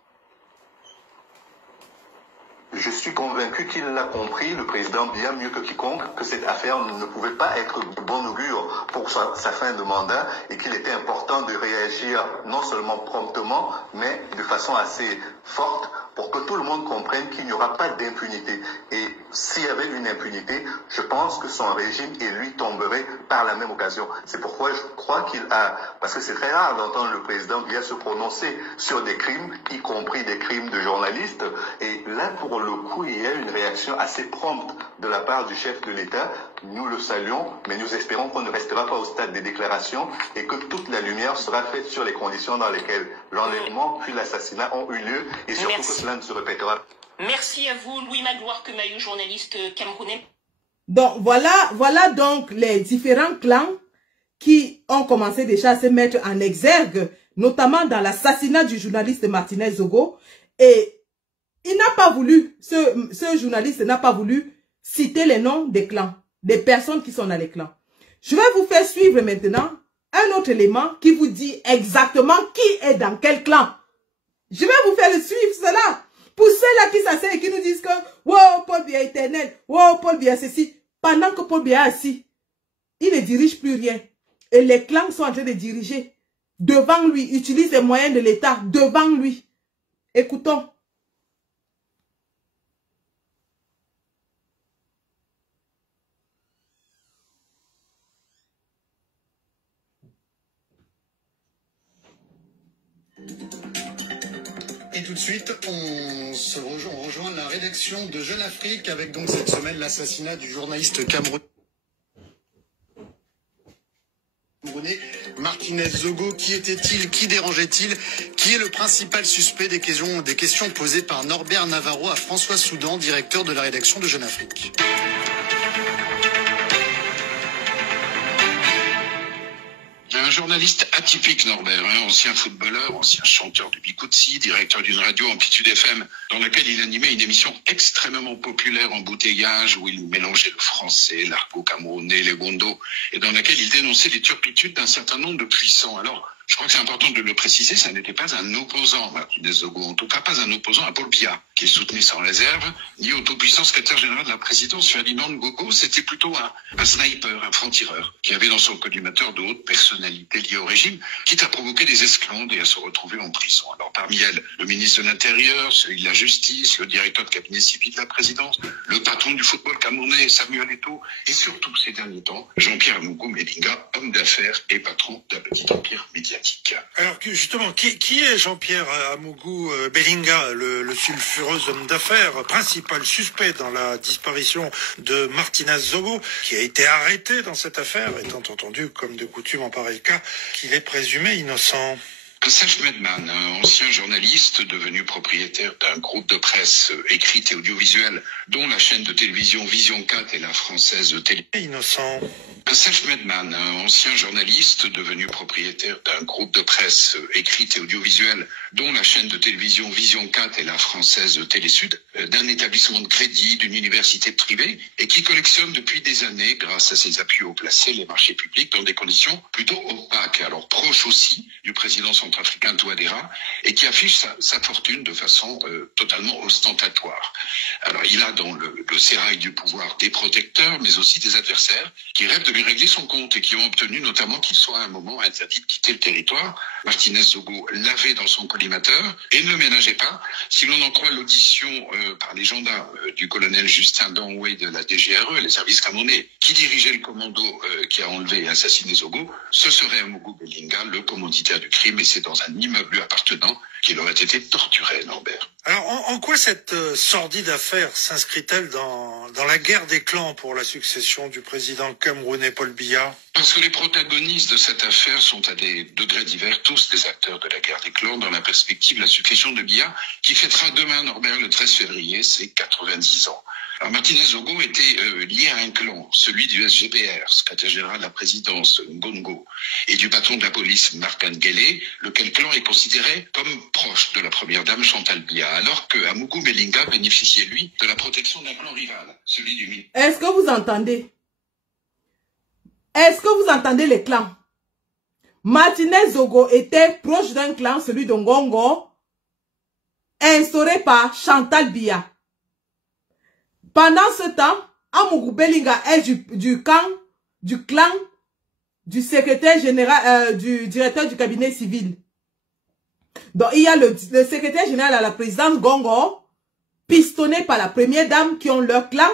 Je suis convaincu qu'il l'a compris, le président Biya, mieux que quiconque, que cette affaire ne pouvait pas être de bon augure pour sa fin de mandat et qu'il était important de réagir non seulement promptement, mais de façon assez forte pour que tout le monde comprenne qu'il n'y aura pas d'impunité. Et s'il y avait une impunité, je pense que son régime et lui tomberaient par la même occasion. C'est pourquoi je crois qu'il a, parce que c'est très rare d'entendre le président Biya se prononcer sur des crimes, y compris des crimes de journalistes, et là, pour le coup, il y a une réaction assez prompte de la part du chef de l'État. Nous le saluons, mais nous espérons qu'on ne restera pas au stade des déclarations et que toute la lumière sera faite sur les conditions dans lesquelles l'enlèvement puis l'assassinat ont eu lieu et surtout que cela ne se répétera. Merci à vous, Louis Magloire Kemayou, journaliste camerounais. Donc voilà donc les différents clans qui ont commencé déjà à se mettre en exergue, notamment dans l'assassinat du journaliste Martinez-Zogo. Et il n'a pas voulu, ce journaliste n'a pas voulu citer les noms des clans, des personnes qui sont dans les clans. Je vais vous faire suivre maintenant un autre élément qui vous dit exactement qui est dans quel clan. Je vais vous faire suivre cela. Pour ceux-là qui s'asseyent et qui nous disent que wow, Paul Biya est éternel, wow, Paul Biya ceci, pendant que Paul Biya est assis, il ne dirige plus rien. Et les clans sont en train de diriger devant lui, utilisent les moyens de l'État devant lui. Écoutons. Et tout de suite, on rejoint la rédaction de Jeune Afrique avec donc cette semaine l'assassinat du journaliste camerounais Martinez Zogo. Qui était-il? Qui dérangeait-il? Qui est le principal suspect des questions posées par Norbert Navarro à François Soudan, directeur de la rédaction de Jeune Afrique. Un journaliste atypique, Norbert, ancien footballeur, ancien chanteur du Bikoutsi, directeur d'une radio Amplitude FM, dans laquelle il animait une émission extrêmement populaire en bouteillage, où il mélangeait le français, l'argot camerounais, les gondos, et dans laquelle il dénonçait les turpitudes d'un certain nombre de puissants. Alors, je crois que c'est important de le préciser, ça n'était pas un opposant, Martinez Zogo, en tout cas pas un opposant à Paul Biya, qu'il soutenait sans réserve, ni au tout-puissant secrétaire général de la présidence, Ferdinand Ngogo. C'était plutôt un sniper, un franc-tireur, qui avait dans son collimateur de hautes personnalités liées au régime, quitte à provoquer des esclandres et à se retrouver en prison. Alors parmi elles, le ministre de l'Intérieur, celui de la Justice, le directeur de cabinet civil de la présidence, le patron du football camerounais, Samuel Eto'o, et surtout ces derniers temps, Jean-Pierre Amougou Melinga, homme d'affaires et patron d'un petit empire médiatique. Alors justement, qui est Jean-Pierre Amougou Belinga, le sulfureux homme d'affaires, principal suspect dans la disparition de Martinez Zogo, qui a été arrêté dans cette affaire, étant entendu, comme de coutume en pareil cas, qu'il est présumé innocent? Un self-made man, un ancien journaliste devenu propriétaire d'un groupe de presse écrite et audiovisuelle, dont la chaîne de télévision Vision 4 et la française Télé. Innocent. Un self-made man, un ancien journaliste devenu propriétaire d'un groupe de presse écrite et audiovisuelle, dont la chaîne de télévision Vision 4 et la française Télé-Sud, d'un établissement de crédit, d'une université privée, et qui collectionne depuis des années, grâce à ses appuis haut placés, les marchés publics dans des conditions plutôt opaques, alors proches aussi du président centrafricain Touadéra, et qui affiche sa fortune de façon totalement ostentatoire. Alors il a dans le sérail du pouvoir des protecteurs, mais aussi des adversaires, qui rêvent de lui régler son compte et qui ont obtenu notamment qu'il soit à un moment interdit de quitter le territoire. Martinez Zogo l'avait dans son collimateur et ne le ménageait pas. Si l'on en croit l'audition par les gendarmes du colonel Justin Danway de la DGRE, les services camerounais, qui dirigeait le commando qui a enlevé et assassiné Zogo, ce serait Amougou Belinga, le commanditaire du crime, et c'est dans un immeuble lui appartenant qu'il aurait été torturé, Norbert. Alors, en quoi cette sordide affaire s'inscrit-elle dans la guerre des clans pour la succession du président camerounais Paul Biya? Parce que les protagonistes de cette affaire sont à des degrés divers, tous des acteurs de la guerre des clans, dans la perspective de la succession de Biya, qui fêtera demain, Norbert, le 13 février, ses 90 ans. Alors Martinez Zogo était lié à un clan, celui du SGPR, secrétaire général de la présidence, Ngongo, et du patron de la police, Marc Nguélé, lequel clan est considéré comme proche de la première dame Chantal Biya, alors que Amougou Belinga bénéficiait, lui, de la protection d'un clan rival, celui du... Est-ce que vous entendez? Est-ce que vous entendez les clans? Martinez Zogo était proche d'un clan, celui de Ngongo, instauré par Chantal Biya. Pendant ce temps, Amougou Belinga est du clan du secrétaire général, du directeur du cabinet civil. Donc, il y a le secrétaire général à la présidence Ngongo, pistonné par la première dame qui ont leur clan.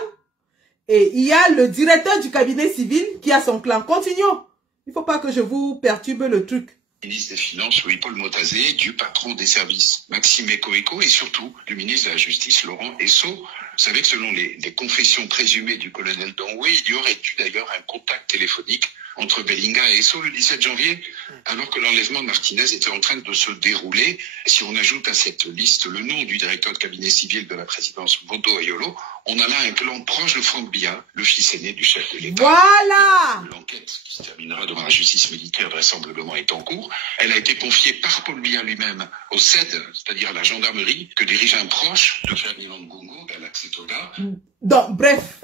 Et il y a le directeur du cabinet civil qui a son clan. Continuons. Il ne faut pas que je vous perturbe le truc. Ministre des Finances, Louis-Paul Motazé, du patron des services, Maxime Ekoeko, et surtout du ministre de la Justice, Laurent Esso. Vous savez que selon les confessions présumées du colonel Danway, il y aurait eu d'ailleurs un contact téléphonique entre Belinga et Esso le 17 janvier, alors que l'enlèvement de Martinez était en train de se dérouler. Et si on ajoute à cette liste le nom du directeur de cabinet civil de la présidence, Bodo Ayolo, on a là un clan proche de Franck Biya, le fils aîné du chef de l'État. Voilà! L'enquête qui se terminera devant la justice militaire vraisemblablement est en cours. Elle a été confiée par Paul Biya lui-même au CED, c'est-à-dire à la gendarmerie, que dirige un proche de Ferdinand Ngongo, Galaxy Toga. Donc, bref,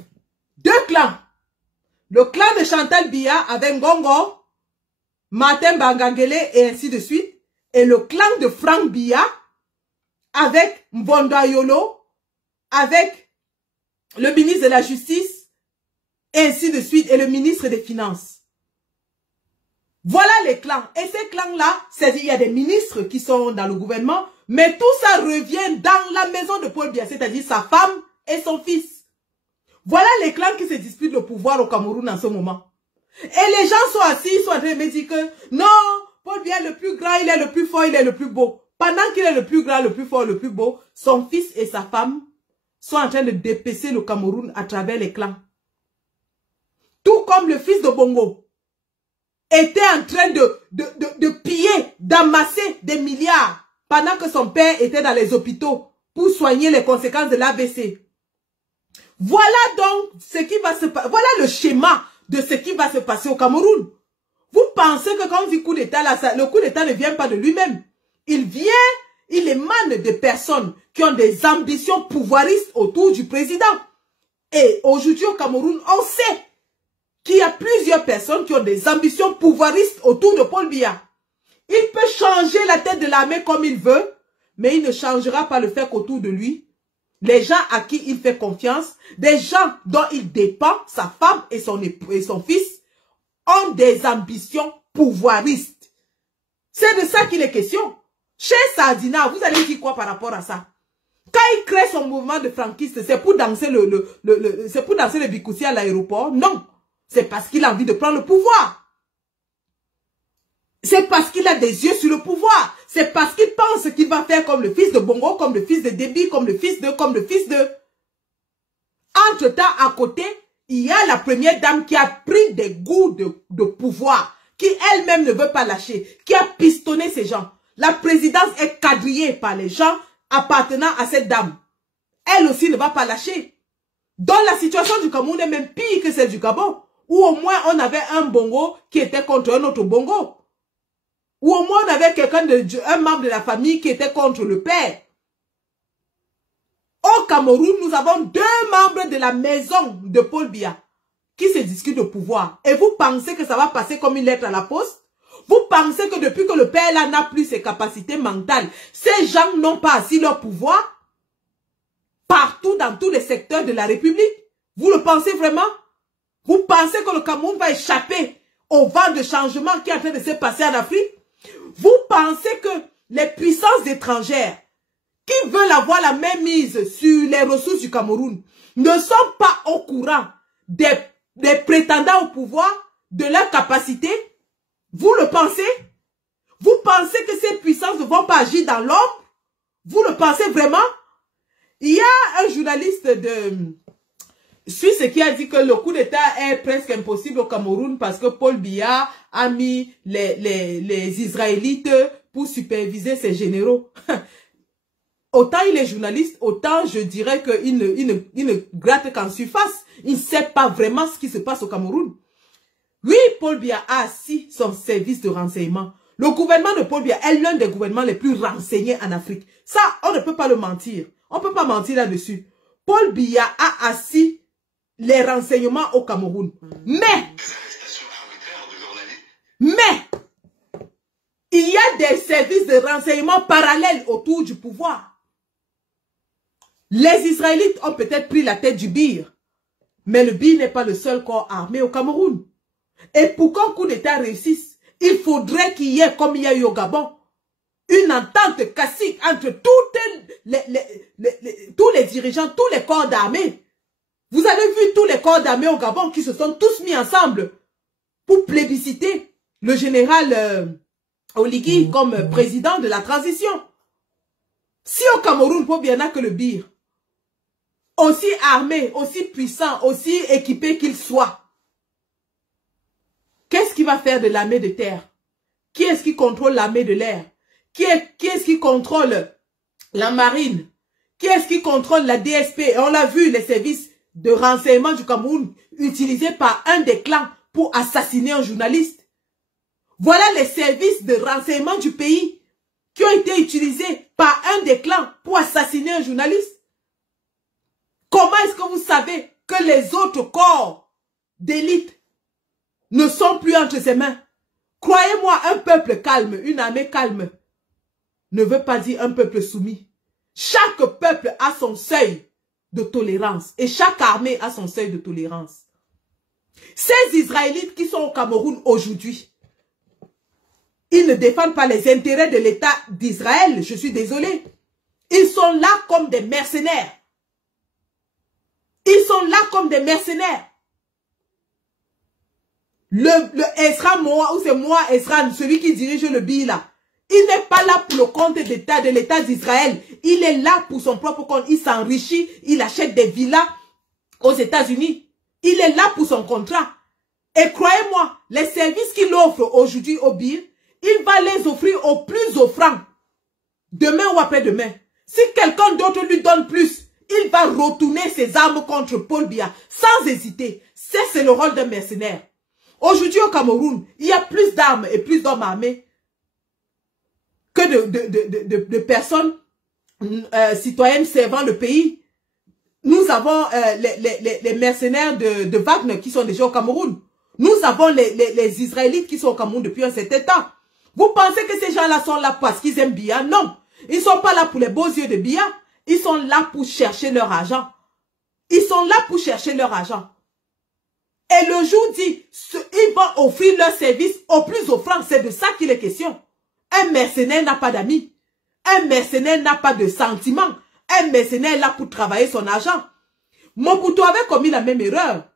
deux clans. Le clan de Chantal Biya avec Ngongo, Martin Bangangele et ainsi de suite. Et le clan de Franck Biya avec Mbondo Yolo, avec le ministre de la Justice, et ainsi de suite, et le ministre des Finances. Voilà les clans. Et ces clans-là, c'est-à-dire il y a des ministres qui sont dans le gouvernement, mais tout ça revient dans la maison de Paul Biya, c'est-à-dire sa femme et son fils. Voilà les clans qui se disputent le pouvoir au Cameroun en ce moment. Et les gens sont assis, ils sont en train de me dire que non, Paul Biya est le plus grand, il est le plus fort, il est le plus beau. Pendant qu'il est le plus grand, le plus fort, le plus beau, son fils et sa femme sont en train de dépecer le Cameroun à travers les clans. Tout comme le fils de Bongo était en train de piller, d'amasser des milliards pendant que son père était dans les hôpitaux pour soigner les conséquences de l'AVC. Voilà donc ce qui va se passer. Voilà le schéma de ce qui va se passer au Cameroun. Vous pensez que quand on dit coup d'État, le coup d'État ne vient pas de lui-même. Il émane de personnes qui ont des ambitions pouvoiristes autour du président. Et aujourd'hui au Cameroun, on sait qu'il y a plusieurs personnes qui ont des ambitions pouvoiristes autour de Paul Biya. Il peut changer la tête de l'armée comme il veut, mais il ne changera pas le fait qu'autour de lui, les gens à qui il fait confiance, des gens dont il dépend, sa femme et son fils, ont des ambitions pouvoiristes. C'est de ça qu'il est question. Chez Sardina, vous allez dire quoi par rapport à ça? Quand il crée son mouvement de franquiste, c'est pour danser le bikoussi à l'aéroport? Non. C'est parce qu'il a envie de prendre le pouvoir. C'est parce qu'il a des yeux sur le pouvoir. C'est parce qu'il pense qu'il va faire comme le fils de Bongo, comme le fils de Déby, comme le fils de... Entre-temps, à côté, il y a la première dame qui a pris des goûts de pouvoir, qui elle-même ne veut pas lâcher, qui a pistonné ces gens. La présidence est quadrillée par les gens appartenant à cette dame. Elle aussi ne va pas lâcher. Donc la situation du Cameroun est même pire que celle du Gabon, où au moins on avait un Bongo qui était contre un autre Bongo. Ou au moins on avait un membre de la famille qui était contre le père. Au Cameroun, nous avons 2 membres de la maison de Paul Biya qui se discutent de pouvoir. Et vous pensez que ça va passer comme une lettre à la poste? Vous pensez que depuis que le père là n'a plus ses capacités mentales, ces gens n'ont pas assis leur pouvoir partout dans tous les secteurs de la République? Vous le pensez vraiment? Vous pensez que le Cameroun va échapper au vent de changement qui est en train de se passer en Afrique? Vous pensez que les puissances étrangères qui veulent avoir la même mise sur les ressources du Cameroun ne sont pas au courant des prétendants au pouvoir, de leur capacité? Vous le pensez? Vous pensez que ces puissances ne vont pas agir dans l'ombre? Vous le pensez vraiment? Il y a un journaliste de Suisse qui a dit que le coup d'État est presque impossible au Cameroun parce que Paul Biya a mis les Israélites pour superviser ses généraux. Autant il est journaliste, autant je dirais qu'il ne gratte qu'en surface. Il ne sait pas vraiment ce qui se passe au Cameroun. Oui, Paul Biya a assis son service de renseignement. Le gouvernement de Paul Biya est l'un des gouvernements les plus renseignés en Afrique. Ça, on ne peut pas le mentir. On ne peut pas mentir là-dessus. Paul Biya a assis les renseignements au Cameroun. Mais, il y a des services de renseignement parallèles autour du pouvoir. Les Israélites ont peut-être pris la tête du BIR, mais le BIR n'est pas le seul corps armé au Cameroun. Et pour qu'un coup d'État réussisse, il faudrait qu'il y ait, comme il y a eu au Gabon, une entente classique entre tous les dirigeants, tous les corps d'armée. Vous avez vu tous les corps d'armée au Gabon qui se sont tous mis ensemble pour plébisciter le général Oligui comme président de la transition. Si au Cameroun, Paul Biya n'a que le BIR, aussi armé, aussi puissant, aussi équipé qu'il soit, qu'est-ce qu'il va faire de l'armée de terre? Qui est-ce qui contrôle l'armée de l'air? Qui est-ce qui contrôle la marine? Qui est-ce qui contrôle la DSP? Et on l'a vu, les services de renseignement du Cameroun utilisés par un des clans pour assassiner un journaliste. Voilà les services de renseignement du pays qui ont été utilisés par un des clans pour assassiner un journaliste. Comment est-ce que vous savez que les autres corps d'élite ne sont plus entre ses mains? Croyez-moi, un peuple calme, une armée calme, ne veut pas dire un peuple soumis. Chaque peuple a son seuil de tolérance et chaque armée a son seuil de tolérance. Ces Israélites qui sont au Cameroun aujourd'hui, ils ne défendent pas les intérêts de l'État d'Israël, je suis désolé. Ils sont là comme des mercenaires. Ils sont là comme des mercenaires. Le Ezra Moa, ou c'est moi Ezra, celui qui dirige le BI là, il n'est pas là pour le compte de l'État d'Israël. Il est là pour son propre compte. Il s'enrichit, il achète des villas aux États-Unis. Il est là pour son contrat. Et croyez-moi, les services qu'il offre aujourd'hui au BIR, il va les offrir au plus offrant. Demain ou après-demain. Si quelqu'un d'autre lui donne plus, il va retourner ses armes contre Paul Biya sans hésiter. C'est le rôle d'un mercenaire. Aujourd'hui au Cameroun, il y a plus d'armes et plus d'hommes armés que de personnes citoyennes servant le pays. Nous avons les mercenaires de Wagner qui sont déjà au Cameroun. Nous avons les Israélites qui sont au Cameroun depuis un certain temps. Vous pensez que ces gens-là sont là parce qu'ils aiment Biya? Non. Ils ne sont pas là pour les beaux yeux de Biya. Ils sont là pour chercher leur argent. Ils sont là pour chercher leur argent. Et le jour dit, ils vont offrir leur service au plus offrant. C'est de ça qu'il est question. Un mercenaire n'a pas d'amis. Un mercenaire n'a pas de sentiments. Un mercenaire est là pour travailler son argent. Mobutu avait commis la même erreur.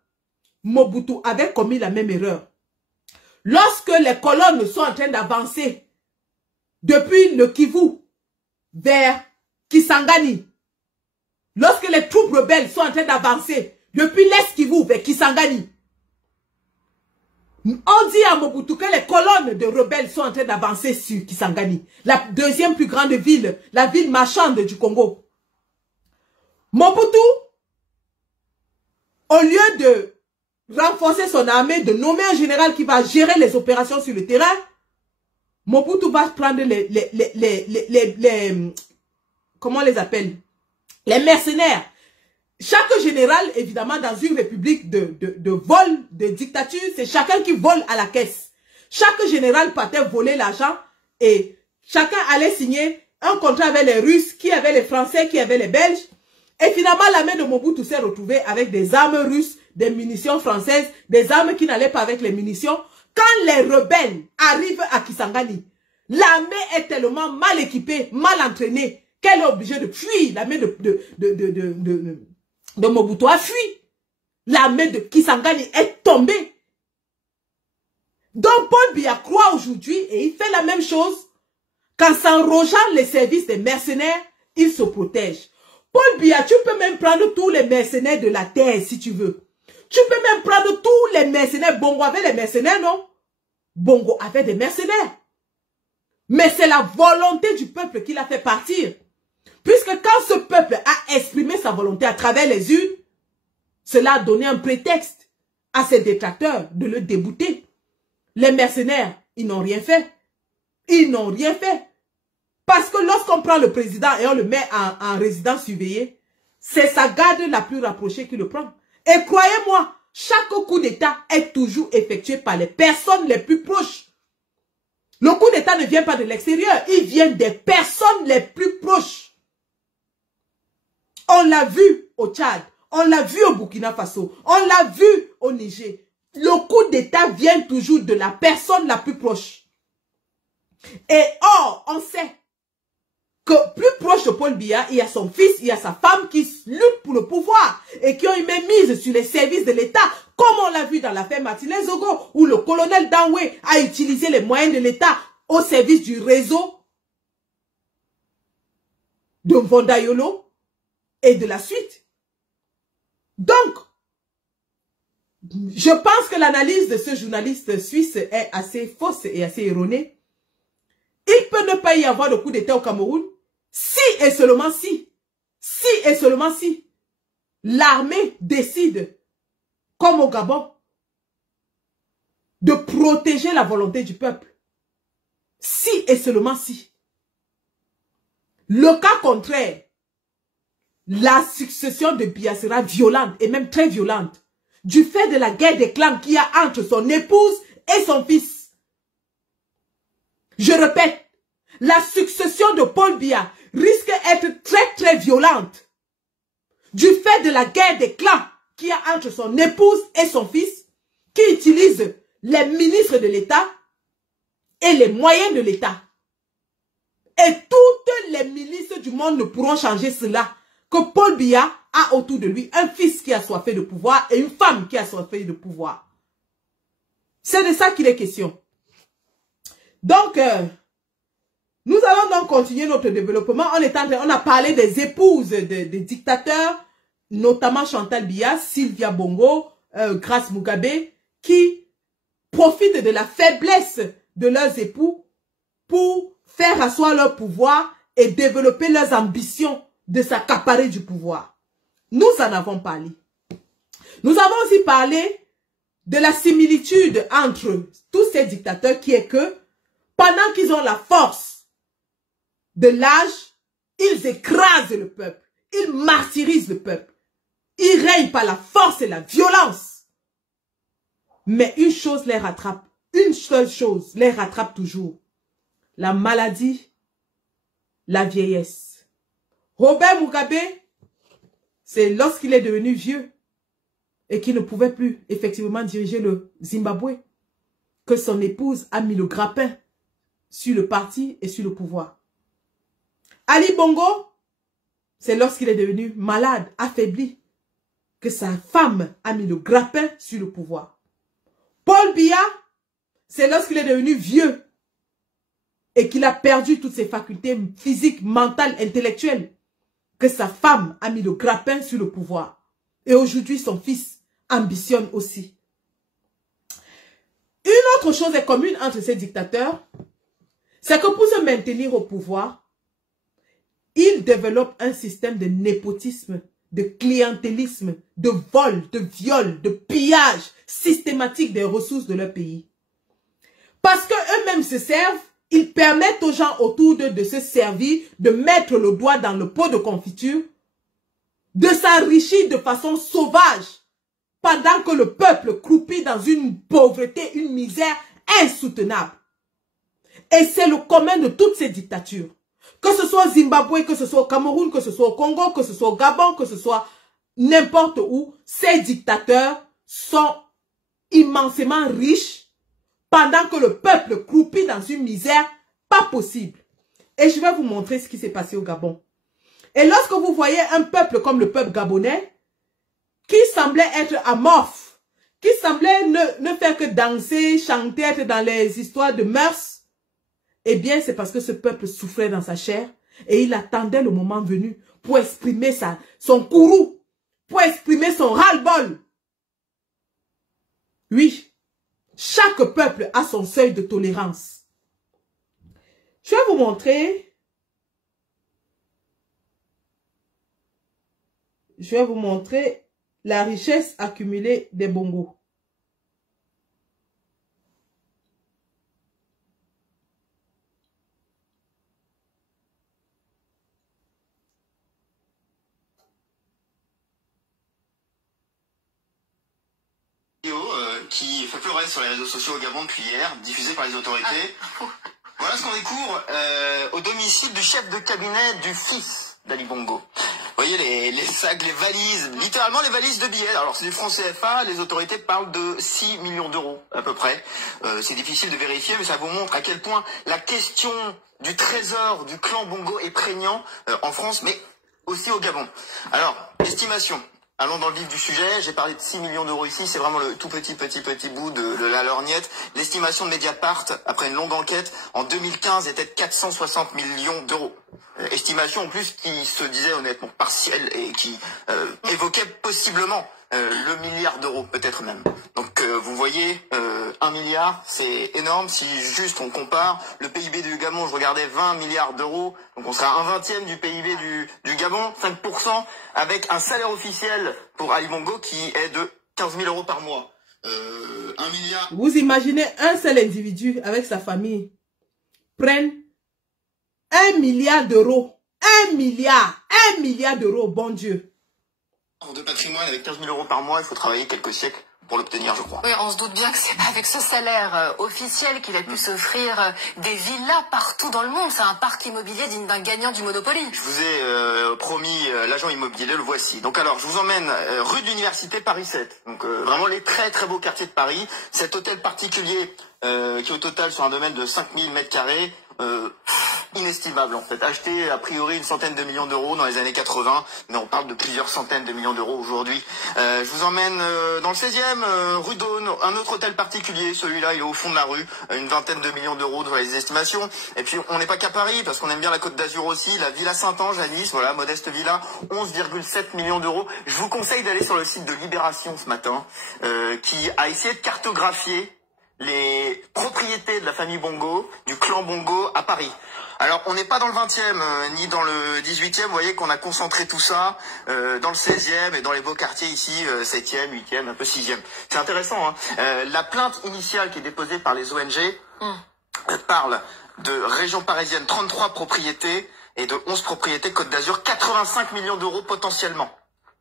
Mobutu avait commis la même erreur. Lorsque les colonnes sont en train d'avancer depuis le Kivu vers Kisangani, lorsque les troupes rebelles sont en train d'avancer depuis l'Est Kivu vers Kisangani, on dit à Mobutu que les colonnes de rebelles sont en train d'avancer sur Kisangani, la deuxième plus grande ville, la ville marchande du Congo. Mobutu, au lieu de renforcer son armée, de nommer un général qui va gérer les opérations sur le terrain, Mobutu va prendre comment on les appelle? Les mercenaires. Chaque général, évidemment, dans une république de vol, de dictature, c'est chacun qui vole à la caisse. Chaque général partait voler l'argent et chacun allait signer un contrat avec les Russes, qui avaient les Français, qui avaient les Belges. Et finalement, l'armée de Mobutu s'est retrouvée avec des armes russes, des munitions françaises, des armes qui n'allaient pas avec les munitions. Quand les rebelles arrivent à Kisangani, l'armée est tellement mal équipée, mal entraînée, qu'elle est obligée de fuir. L'armée de Mobutu a fui. L'armée de Kisangani est tombée. Donc Paul Biya croit aujourd'hui, et il fait la même chose, qu'en s'enrogeant les services des mercenaires, il se protège. Paul Biya, tu peux même prendre tous les mercenaires de la terre si tu veux. Tu peux même prendre tous les mercenaires. Bongo avait les mercenaires, non? Bongo avait des mercenaires. Mais c'est la volonté du peuple qui l'a fait partir. Puisque quand ce peuple a exprimé sa volonté à travers les urnes, cela a donné un prétexte à ses détracteurs de le débouter. Les mercenaires, ils n'ont rien fait. Ils n'ont rien fait. Parce que lorsqu'on prend le président et on le met en résidence surveillée, c'est sa garde la plus rapprochée qui le prend. Et croyez-moi, chaque coup d'État est toujours effectué par les personnes les plus proches. Le coup d'État ne vient pas de l'extérieur, il vient des personnes les plus proches. On l'a vu au Tchad, on l'a vu au Burkina Faso, on l'a vu au Niger. Le coup d'État vient toujours de la personne la plus proche. Et or, on sait que plus proche de Paul Biya, il y a son fils, il y a sa femme qui luttent pour le pouvoir et qui ont une mainmise sur les services de l'État, comme on l'a vu dans l'affaire Martinez Zogo, où le colonel Danwe a utilisé les moyens de l'État au service du réseau de Mvondayolo et de la suite. Donc, je pense que l'analyse de ce journaliste suisse est assez fausse et assez erronée. Il peut ne pas y avoir de coup d'État au Cameroun si et seulement si l'armée décide, comme au Gabon, de protéger la volonté du peuple. Si et seulement si. Le cas contraire, la succession de Biya sera violente et même très violente du fait de la guerre des clans qu'il y a entre son épouse et son fils. Je répète, la succession de Paul Biya risque d'être très très violente du fait de la guerre des clans qu'il y a entre son épouse et son fils, qui utilise les ministres de l'État et les moyens de l'État. Et toutes les milices du monde ne pourront changer cela, que Paul Biya a autour de lui un fils qui a soifé de pouvoir et une femme qui a soifé de pouvoir. C'est de ça qu'il est question. Donc, nous allons donc continuer notre développement. On a parlé des épouses des dictateurs, notamment Chantal Biya, Sylvia Bongo, Grace Mugabe, qui profitent de la faiblesse de leurs époux pour faire asseoir leur pouvoir et développer leurs ambitions de s'accaparer du pouvoir. Nous en avons parlé. Nous avons aussi parlé de la similitude entre tous ces dictateurs qui est que pendant qu'ils ont la force de l'âge, ils écrasent le peuple, ils martyrisent le peuple, ils règnent par la force et la violence. Mais une chose les rattrape, une seule chose les rattrape toujours, la maladie, la vieillesse. Robert Mugabe, c'est lorsqu'il est devenu vieux et qu'il ne pouvait plus effectivement diriger le Zimbabwe que son épouse a mis le grappin sur le parti et sur le pouvoir. Ali Bongo, c'est lorsqu'il est devenu malade, affaibli, que sa femme a mis le grappin sur le pouvoir. Paul Biya, c'est lorsqu'il est devenu vieux et qu'il a perdu toutes ses facultés physiques, mentales, intellectuelles, que sa femme a mis le grappin sur le pouvoir. Et aujourd'hui, son fils ambitionne aussi. Une autre chose est commune entre ces dictateurs, c'est que pour se maintenir au pouvoir, ils développent un système de népotisme, de clientélisme, de vol, de viol, de pillage systématique des ressources de leur pays. Parce qu'eux-mêmes se servent, ils permettent aux gens autour d'eux de se servir, de mettre le doigt dans le pot de confiture, de s'enrichir de façon sauvage, pendant que le peuple croupit dans une pauvreté, une misère insoutenable. Et c'est le commun de toutes ces dictatures. Que ce soit au Zimbabwe, que ce soit au Cameroun, que ce soit au Congo, que ce soit au Gabon, que ce soit n'importe où, ces dictateurs sont immensément riches pendant que le peuple croupit dans une misère pas possible. Et je vais vous montrer ce qui s'est passé au Gabon. Et lorsque vous voyez un peuple comme le peuple gabonais, qui semblait être amorphe, qui semblait ne faire que danser, chanter, être dans les histoires de mœurs, eh bien, c'est parce que ce peuple souffrait dans sa chair et il attendait le moment venu pour exprimer son courroux, pour exprimer son ras-le-bol. Oui, chaque peuple a son seuil de tolérance. Je vais vous montrer. Je vais vous montrer la richesse accumulée des Bongos. Qui fait pleurer sur les réseaux sociaux au Gabon depuis hier, diffusé par les autorités. Voilà ce qu'on découvre au domicile du chef de cabinet du fils d'Ali Bongo. Vous voyez les sacs, les valises, littéralement les valises de billets. Alors c'est du franc CFA, les autorités parlent de 6 millions d'euros à peu près. C'est difficile de vérifier, mais ça vous montre à quel point la question du trésor du clan Bongo est prégnant en France, mais aussi au Gabon. Alors, estimation. Allons dans le vif du sujet, j'ai parlé de 6 millions d'euros ici, c'est vraiment le tout petit bout de la lorgnette. L'estimation de Mediapart, après une longue enquête, en 2015 était de 460 millions d'euros. Estimation en plus qui se disait honnêtement partielle et qui évoquait possiblement le milliard d'euros, peut-être même. Donc vous voyez, 1 milliard, c'est énorme. Si juste on compare, le PIB du Gabon, je regardais 20 milliards d'euros, donc on sera à 1/20 du PIB du Gabon, 5%, avec un salaire officiel pour Ali Bongo qui est de 15 000 euros par mois. 1 milliard... Vous imaginez un seul individu avec sa famille prenne 1 milliard d'euros. 1 milliard d'euros, bon Dieu. De patrimoine avec 15 000 euros par mois, il faut travailler quelques siècles pour l'obtenir, je crois. Oui, on se doute bien que c'est pas avec ce salaire officiel qu'il a pu s'offrir des villas partout dans le monde. C'est un parc immobilier digne d'un gagnant du Monopoly. Je vous ai promis l'agent immobilier, le voici. Donc alors, je vous emmène rue de l'Université Paris 7. Donc vraiment les très très beaux quartiers de Paris. Cet hôtel particulier qui au total sur un domaine de 5000 m², inestimable en fait. Acheté a priori une centaine de millions d'euros dans les années 80, mais on parle de plusieurs centaines de millions d'euros aujourd'hui. Je vous emmène dans le 16e, rue d'Aune, un autre hôtel particulier, celui-là il est au fond de la rue, une vingtaine de millions d'euros dans les estimations. Et puis on n'est pas qu'à Paris, parce qu'on aime bien la Côte d'Azur aussi, la Villa Saint-Ange à Nice, voilà, modeste villa, 11,7 millions d'euros. Je vous conseille d'aller sur le site de Libération ce matin, qui a essayé de cartographier les propriétés de la famille Bongo, du clan Bongo à Paris. Alors, on n'est pas dans le 20e, ni dans le 18e, vous voyez qu'on a concentré tout ça dans le 16e et dans les beaux quartiers ici, 7e, 8e, un peu 6e. C'est intéressant, hein. La plainte initiale qui est déposée par les ONG parle de région parisienne, 33 propriétés, et de 11 propriétés Côte d'Azur, 85 millions d'euros potentiellement.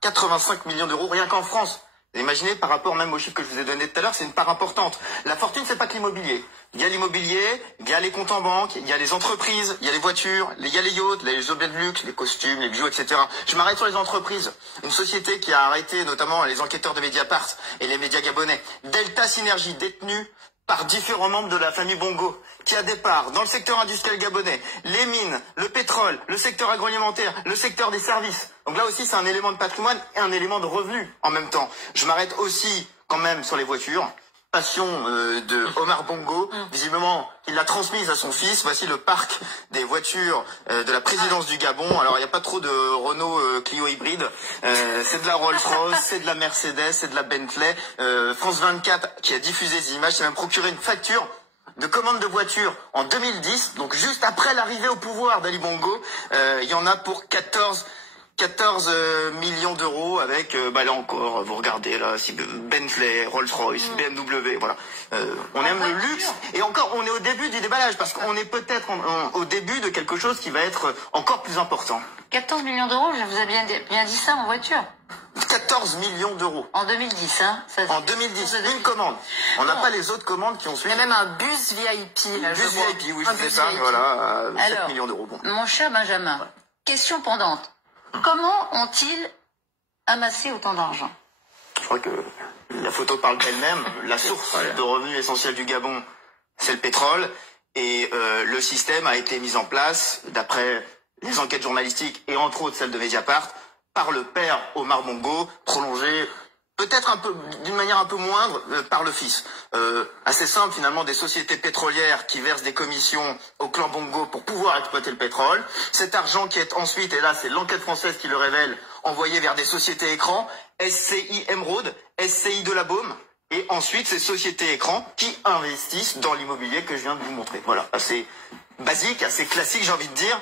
85 millions d'euros rien qu'en France. Imaginez, par rapport même aux chiffres que je vous ai donnés tout à l'heure, c'est une part importante. La fortune, c'est pas que l'immobilier. Il y a l'immobilier, il y a les comptes en banque, il y a les entreprises, il y a les voitures, il y a les yachts, les objets de luxe, les costumes, les bijoux, etc. Je m'arrête sur les entreprises. Une société qui a arrêté notamment les enquêteurs de Mediapart et les médias gabonais. Delta Synergie, détenue par différents membres de la famille Bongo, qui a des parts dans le secteur industriel gabonais, les mines, le pétrole, le secteur agroalimentaire, le secteur des services. Donc là aussi, c'est un élément de patrimoine et un élément de revenu en même temps. Je m'arrête aussi quand même sur les voitures. Passion de Omar Bongo, visiblement il l'a transmise à son fils. Voici le parc des voitures de la présidence du Gabon. Alors il n'y a pas trop de Renault Clio hybride, c'est de la Rolls-Royce, c'est de la Mercedes, c'est de la Bentley. France 24 qui a diffusé ces images s'est même procuré une facture de commande de voiture en 2010, donc juste après l'arrivée au pouvoir d'Ali Bongo. Il y en a pour 14 millions d'euros avec, là encore, vous regardez là, Bentley, Rolls-Royce, BMW, voilà. On aime le luxe, et encore, on est au début du déballage, parce qu'on est peut-être au début de quelque chose qui va être encore plus important. 14 millions d'euros, je vous ai bien dit ça en voiture. 14 millions d'euros. En 2010, hein. En 2010, une commande. On n'a pas les autres commandes qui ont suivi. Il y a même un bus VIP, là, bus VIP, oui, je fais ça, voilà, 7 millions d'euros. Bon. Mon cher Benjamin, question pendante. Comment ont-ils amassé autant d'argent? Je crois que la photo parle d'elle-même. La source de revenus essentiels du Gabon, c'est le pétrole. Et le système a été mis en place, d'après les enquêtes journalistiques et entre autres celles de Mediapart, par le père Omar Bongo, prolongé peut-être un peu d'une manière un peu moindre par le fils. Assez simple finalement, des sociétés pétrolières qui versent des commissions au clan Bongo pour pouvoir exploiter le pétrole. Cet argent qui est ensuite, et là c'est l'enquête française qui le révèle, envoyé vers des sociétés écrans, SCI Emeraude, SCI de la Baume, et ensuite ces sociétés écrans qui investissent dans l'immobilier que je viens de vous montrer. Voilà, assez basique, assez classique j'ai envie de dire,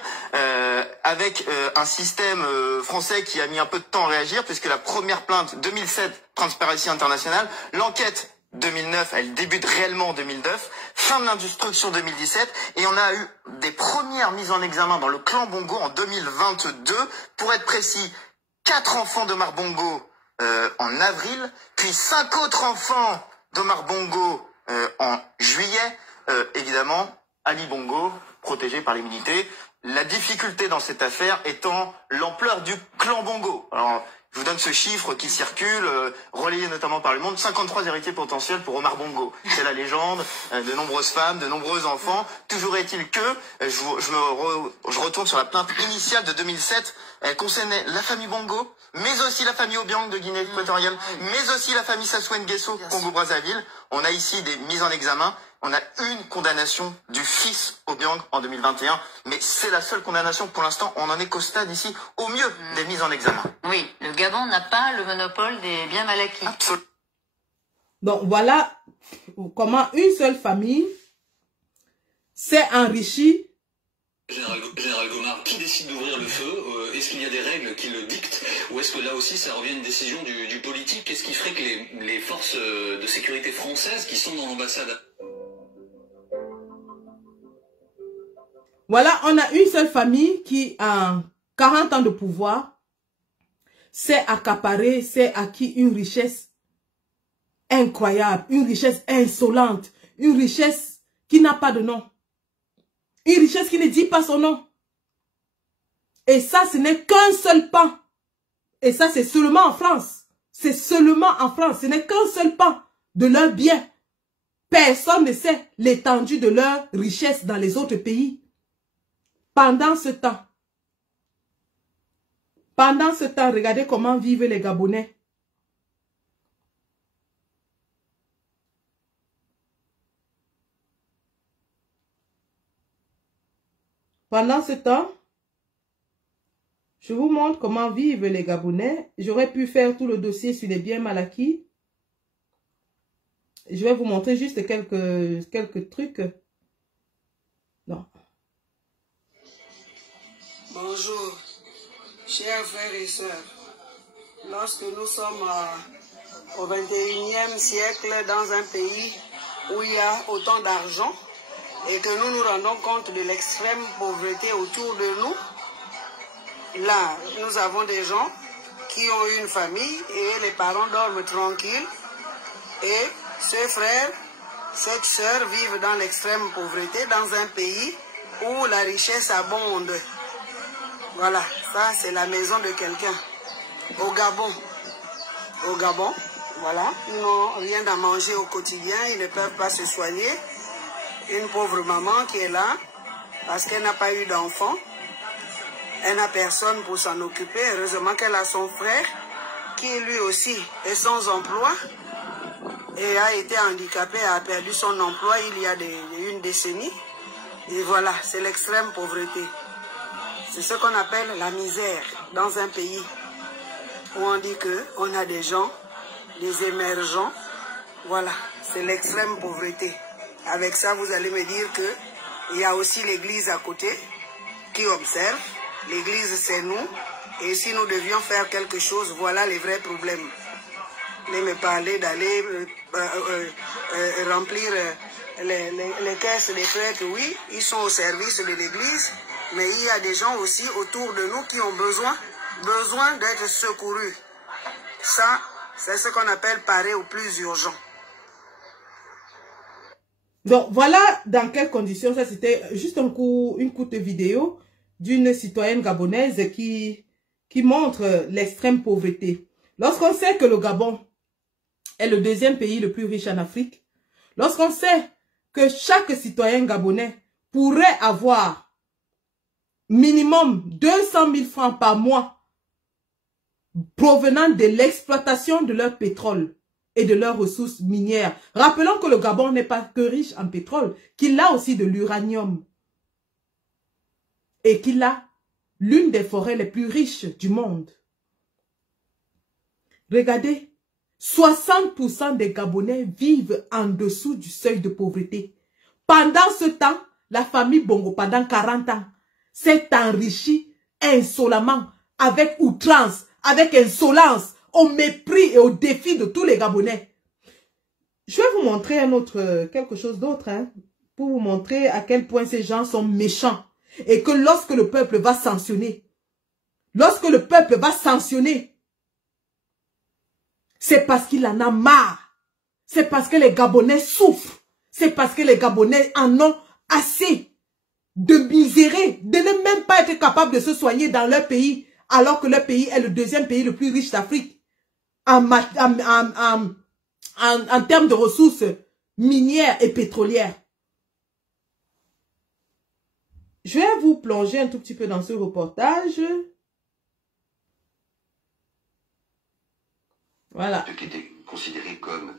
avec un système français qui a mis un peu de temps à réagir, puisque la première plainte 2007, Transparency International, l'enquête 2009, elle débute réellement en 2009, fin de l'instruction 2017, et on a eu des premières mises en examen dans le clan Bongo en 2022, pour être précis, 4 enfants d'Omar Bongo en avril, puis 5 autres enfants d'Omar Bongo en juillet, évidemment, Ali Bongo, protégé par l'immunité. La difficulté dans cette affaire étant l'ampleur du clan Bongo. Alors, je vous donne ce chiffre qui circule, relayé notamment par le monde, 53 héritiers potentiels pour Omar Bongo. C'est la légende, de nombreuses femmes, de nombreux enfants. Toujours est-il que, je retourne sur la plainte initiale de 2007, elle concernait la famille Bongo, mais aussi la famille Obiang de Guinée équatoriale, mais aussi la famille Sassou Nguesso, Congo-Brazzaville. On a ici des mises en examen. On a une condamnation du fils Obiang en 2021, mais c'est la seule condamnation pour l'instant. On en est qu'au stade ici, au mieux, des mises en examen. Oui, le Gabon n'a pas le monopole des biens mal acquis. Absolument. Donc voilà comment une seule famille s'est enrichie. Général Gomard, qui décide d'ouvrir le feu? Est-ce qu'il y a des règles qui le dictent? Ou est-ce que là aussi ça revient à une décision du politique? Qu'est-ce qui ferait que les forces de sécurité françaises qui sont dans l'ambassade... Voilà, on a une seule famille qui, en 40 ans de pouvoir, s'est accaparée, s'est acquis une richesse incroyable, une richesse insolente, une richesse qui n'a pas de nom. Une richesse qui ne dit pas son nom. Et ça, ce n'est qu'un seul pan. Et ça, c'est seulement en France. C'est seulement en France. Ce n'est qu'un seul pan de leurs biens. Personne ne sait l'étendue de leur richesse dans les autres pays. Pendant ce temps, regardez comment vivent les Gabonais. Pendant ce temps, je vous montre comment vivent les Gabonais. J'aurais pu faire tout le dossier sur les biens mal acquis. Je vais vous montrer juste quelques trucs. Non. Bonjour, chers frères et sœurs. Lorsque nous sommes au 21e siècle dans un pays où il y a autant d'argent et que nous nous rendons compte de l'extrême pauvreté autour de nous, là, nous avons des gens qui ont une famille et les parents dorment tranquilles et ces frères, cette sœur vivent dans l'extrême pauvreté dans un pays où la richesse abonde. Voilà, ça c'est la maison de quelqu'un. Au Gabon, voilà, ils n'ont rien à manger au quotidien, ils ne peuvent pas se soigner. Une pauvre maman qui est là, parce qu'elle n'a pas eu d'enfant, elle n'a personne pour s'en occuper. Heureusement qu'elle a son frère, qui lui aussi est sans emploi, et a été handicapé, a perdu son emploi il y a une décennie. Et voilà, c'est l'extrême pauvreté. C'est ce qu'on appelle la misère dans un pays où on dit qu'on a des gens, des émergents. Voilà, c'est l'extrême pauvreté. Avec ça, vous allez me dire qu'il y a aussi l'église à côté qui observe. L'église, c'est nous. Et si nous devions faire quelque chose, voilà les vrais problèmes. Ne me parler d'aller remplir les caisses des prêtres, oui, ils sont au service de l'église, mais il y a des gens aussi autour de nous qui ont besoin d'être secourus. Ça, c'est ce qu'on appelle parer au plus urgent. Donc, voilà dans quelles conditions. Ça, c'était juste une courte vidéo d'une citoyenne gabonaise qui montre l'extrême pauvreté. Lorsqu'on sait que le Gabon est le deuxième pays le plus riche en Afrique, lorsqu'on sait que chaque citoyen gabonais pourrait avoir minimum 200 000 francs par mois provenant de l'exploitation de leur pétrole et de leurs ressources minières. Rappelons que le Gabon n'est pas que riche en pétrole, qu'il a aussi de l'uranium et qu'il a l'une des forêts les plus riches du monde. Regardez, 60% des Gabonais vivent en dessous du seuil de pauvreté. Pendant ce temps, la famille Bongo, pendant 40 ans, s'est enrichie insolemment, avec outrance, avec insolence, au mépris et au défi de tous les Gabonais. Je vais vous montrer quelque chose d'autre, pour vous montrer à quel point ces gens sont méchants. Et que lorsque le peuple va sanctionner, c'est parce qu'il en a marre. C'est parce que les Gabonais souffrent. C'est parce que les Gabonais en ont assez de misérer, de ne même pas être capables de se soigner dans leur pays, alors que leur pays est le deuxième pays le plus riche d'Afrique en termes de ressources minières et pétrolières. Je vais vous plonger un tout petit peu dans ce reportage. Voilà. Ceux qui étaient considérés comme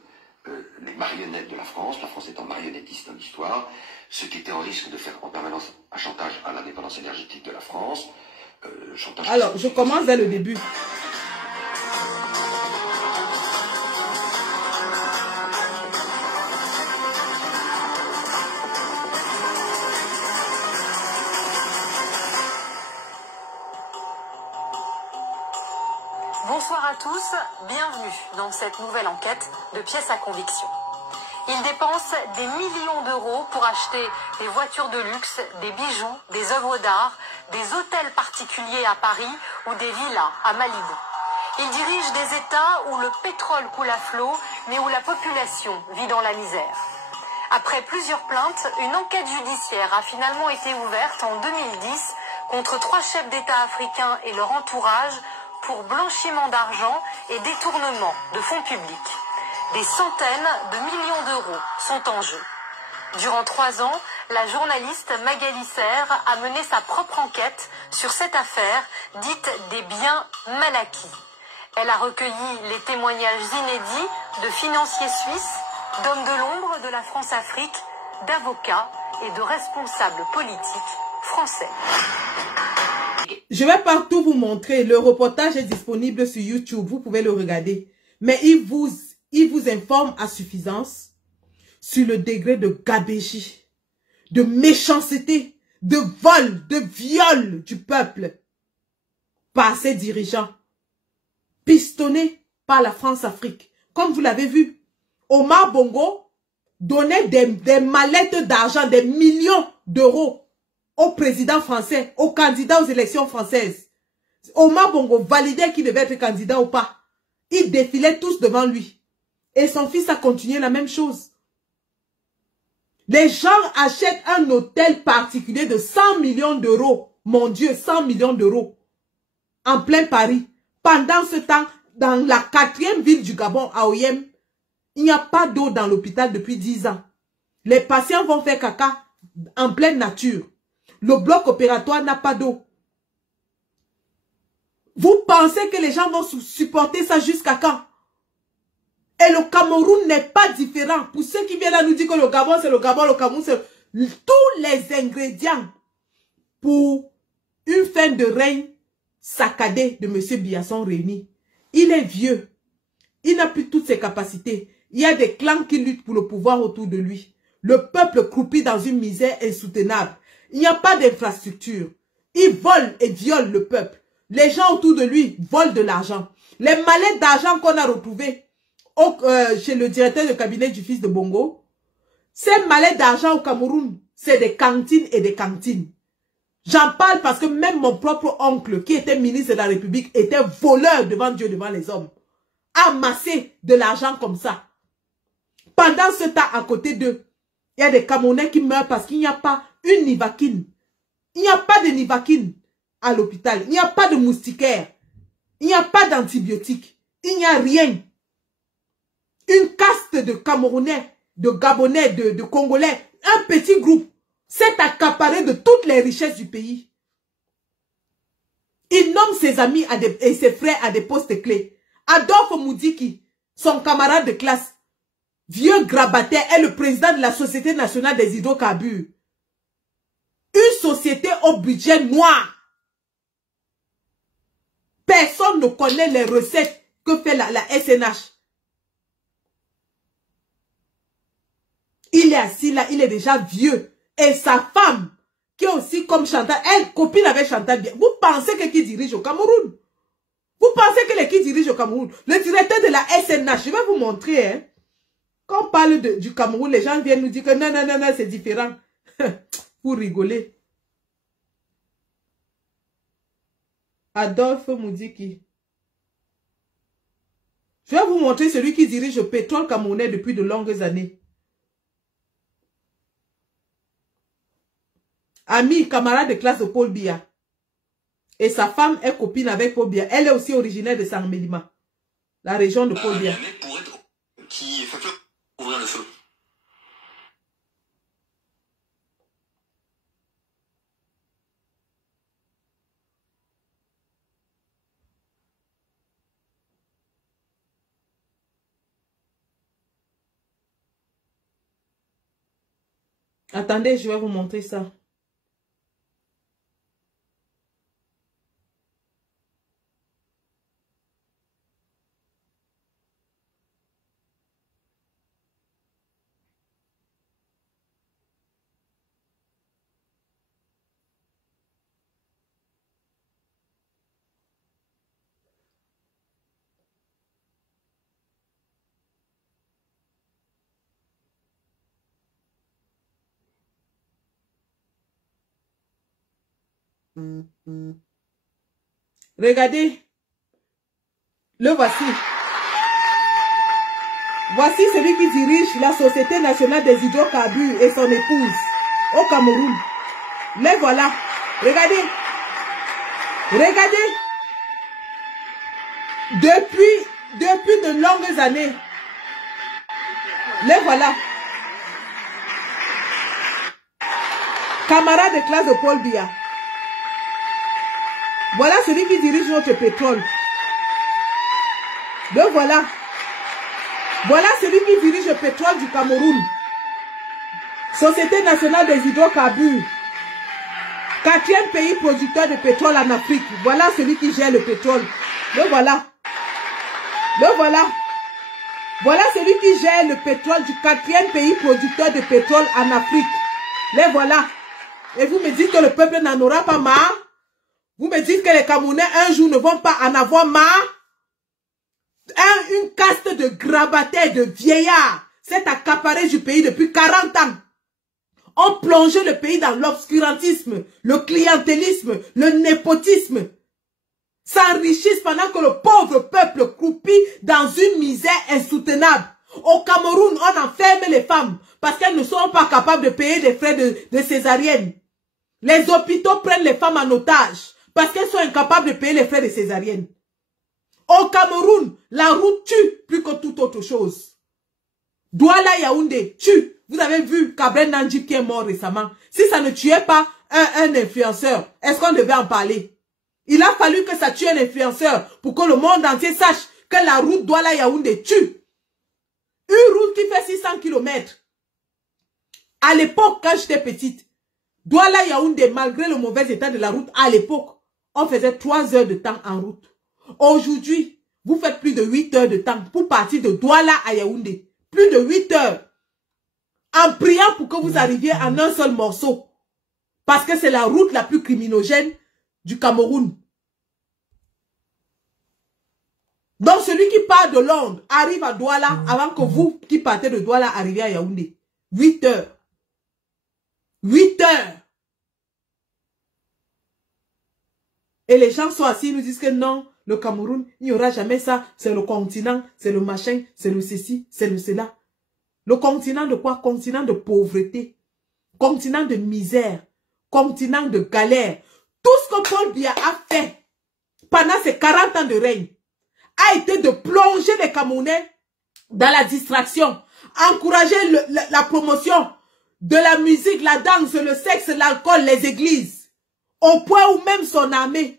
les marionnettes de la France étant marionnettiste dans l'histoire, ceux qui étaient en risque de faire en permanence un chantage à l'indépendance énergétique de la France. Alors, je commence dès le début. Bonsoir à tous, bienvenue dans cette nouvelle enquête de Pièces à conviction. Ils dépensent des millions d'euros pour acheter des voitures de luxe, des bijoux, des œuvres d'art, des hôtels particuliers à Paris ou des villas à Malibu. Il dirige des États où le pétrole coule à flot, mais où la population vit dans la misère. Après plusieurs plaintes, une enquête judiciaire a finalement été ouverte en 2010 contre 3 chefs d'État africains et leur entourage pour blanchiment d'argent et détournement de fonds publics. Des centaines de millions d'euros sont en jeu. Durant 3 ans, la journaliste Magali Serre a mené sa propre enquête sur cette affaire dite des biens mal acquis. Elle a recueilli les témoignages inédits de financiers suisses, d'hommes de l'ombre de la France-Afrique, d'avocats et de responsables politiques français. Je vais pas tout vous montrer. Le reportage est disponible sur YouTube. Vous pouvez le regarder. Mais il vous informe à suffisance sur le degré de gabegie, de méchanceté, de vol, de viol du peuple par ses dirigeants, pistonnés par la France-Afrique. Comme vous l'avez vu, Omar Bongo donnait des mallettes d'argent, des millions d'euros au président français, au candidat aux élections françaises. Omar Bongo validait qu'il devait être candidat ou pas. Ils défilaient tous devant lui. Et son fils a continué la même chose. Les gens achètent un hôtel particulier de 100 millions d'euros. Mon Dieu, 100 millions d'euros. En plein Paris. Pendant ce temps, dans la 4e ville du Gabon, à Oyem, il n'y a pas d'eau dans l'hôpital depuis 10 ans. Les patients vont faire caca en pleine nature. Le bloc opératoire n'a pas d'eau. Vous pensez que les gens vont supporter ça jusqu'à quand? Et le Cameroun n'est pas différent. Pour ceux qui viennent à nous dire que le Gabon, c'est le Gabon, le Cameroun, c'est... Tous les ingrédients pour une fin de règne saccadée de M. Biya sont réunis. Il est vieux. Il n'a plus toutes ses capacités. Il y a des clans qui luttent pour le pouvoir autour de lui. Le peuple croupit dans une misère insoutenable. Il n'y a pas d'infrastructure. Il vole et viole le peuple. Les gens autour de lui volent de l'argent. Les mallettes d'argent qu'on a retrouvées chez le directeur de cabinet du fils de Bongo, ces mallettes d'argent au Cameroun, c'est des cantines et des cantines. J'en parle parce que même mon propre oncle, qui était ministre de la République, était voleur devant Dieu, devant les hommes. Amassé de l'argent comme ça. Pendant ce temps, à côté d'eux, il y a des Camerounais qui meurent parce qu'il n'y a pas une nivaquine. Il n'y a pas de nivaquine à l'hôpital. Il n'y a pas de moustiquaire. Il n'y a pas d'antibiotiques. Il n'y a rien. Une caste de Camerounais, de Gabonais, de Congolais, un petit groupe s'est accaparé de toutes les richesses du pays. Il nomme ses amis et ses frères à des postes clés. Adolphe Moudiki, son camarade de classe, vieux grabataire, est le président de la Société nationale des hydrocarbures. Une société au budget noir. Personne ne connaît les recettes que fait la SNH. Il est assis là, il est déjà vieux. Et sa femme, qui est aussi comme Chantal, elle copine avec Chantal Biya. Vous pensez que qui dirige au Cameroun? Vous pensez que qui dirige au Cameroun? Le directeur de la SNH, je vais vous montrer. Hein. Quand on parle du Cameroun, les gens viennent nous dire que non, non, non, non, c'est différent. Pour rigoler. Adolphe Moudiki. Je vais vous montrer celui qui dirige le pétrole camerounais depuis de longues années. Ami, camarade de classe de Paul Biya. Et sa femme est copine avec Paul Biya. Elle est aussi originaire de Sangmelima, la région de Paul Biya. Qui fait ouvrir le feu. Attendez, je vais vous montrer ça. Regardez. Le voici. Voici celui qui dirige la Société nationale des hydrocarbures et son épouse au Cameroun. Les voilà. Regardez. Regardez. Depuis de longues années. Les voilà. Camarade de classe de Paul Biya. Voilà celui qui dirige notre pétrole. Le voilà. Voilà celui qui dirige le pétrole du Cameroun. Société nationale des hydrocarbures. 4e pays producteur de pétrole en Afrique. Voilà celui qui gère le pétrole. Le voilà. Le voilà. Voilà celui qui gère le pétrole du 4e pays producteur de pétrole en Afrique. Les voilà. Et vous me dites que le peuple n'en aura pas marre? Vous me dites que les Camerounais un jour ne vont pas en avoir marre? Une caste de grabataires, de vieillards s'est accaparée du pays depuis 40 ans. On plongeait le pays dans l'obscurantisme, le clientélisme, le népotisme. S'enrichissent pendant que le pauvre peuple croupit dans une misère insoutenable. Au Cameroun, on enferme les femmes parce qu'elles ne sont pas capables de payer les frais de césarienne. Les hôpitaux prennent les femmes en otage parce qu'elles sont incapables de payer les frais de césarienne. Au Cameroun, la route tue plus que toute autre chose. Douala Yaoundé tue. Vous avez vu Cabrel Nandjib qui est mort récemment. Si ça ne tuait pas un influenceur, est-ce qu'on devait en parler? Il a fallu que ça tue un influenceur pour que le monde entier sache que la route Douala Yaoundé tue. Une route qui fait 600 km. À l'époque, quand j'étais petite, Douala Yaoundé, malgré le mauvais état de la route, à l'époque, on faisait 3 heures de temps en route. Aujourd'hui, vous faites plus de 8 heures de temps pour partir de Douala à Yaoundé. Plus de 8 heures. En priant pour que vous arriviez en un seul morceau. Parce que c'est la route la plus criminogène du Cameroun. Donc celui qui part de Londres arrive à Douala avant que vous qui partez de Douala arriviez à Yaoundé. 8 heures. 8 heures. Et les gens sont assis, ils nous disent que non, le Cameroun, il n'y aura jamais ça. C'est le continent, c'est le machin, c'est le ceci, c'est le cela. Le continent de quoi? Continent de pauvreté. Continent de misère. Continent de galère. Tout ce que Paul Biya a fait pendant ces 40 ans de règne a été de plonger les Camerounais dans la distraction. Encourager la promotion de la musique, la danse, le sexe, l'alcool, les églises. Au point où même son armée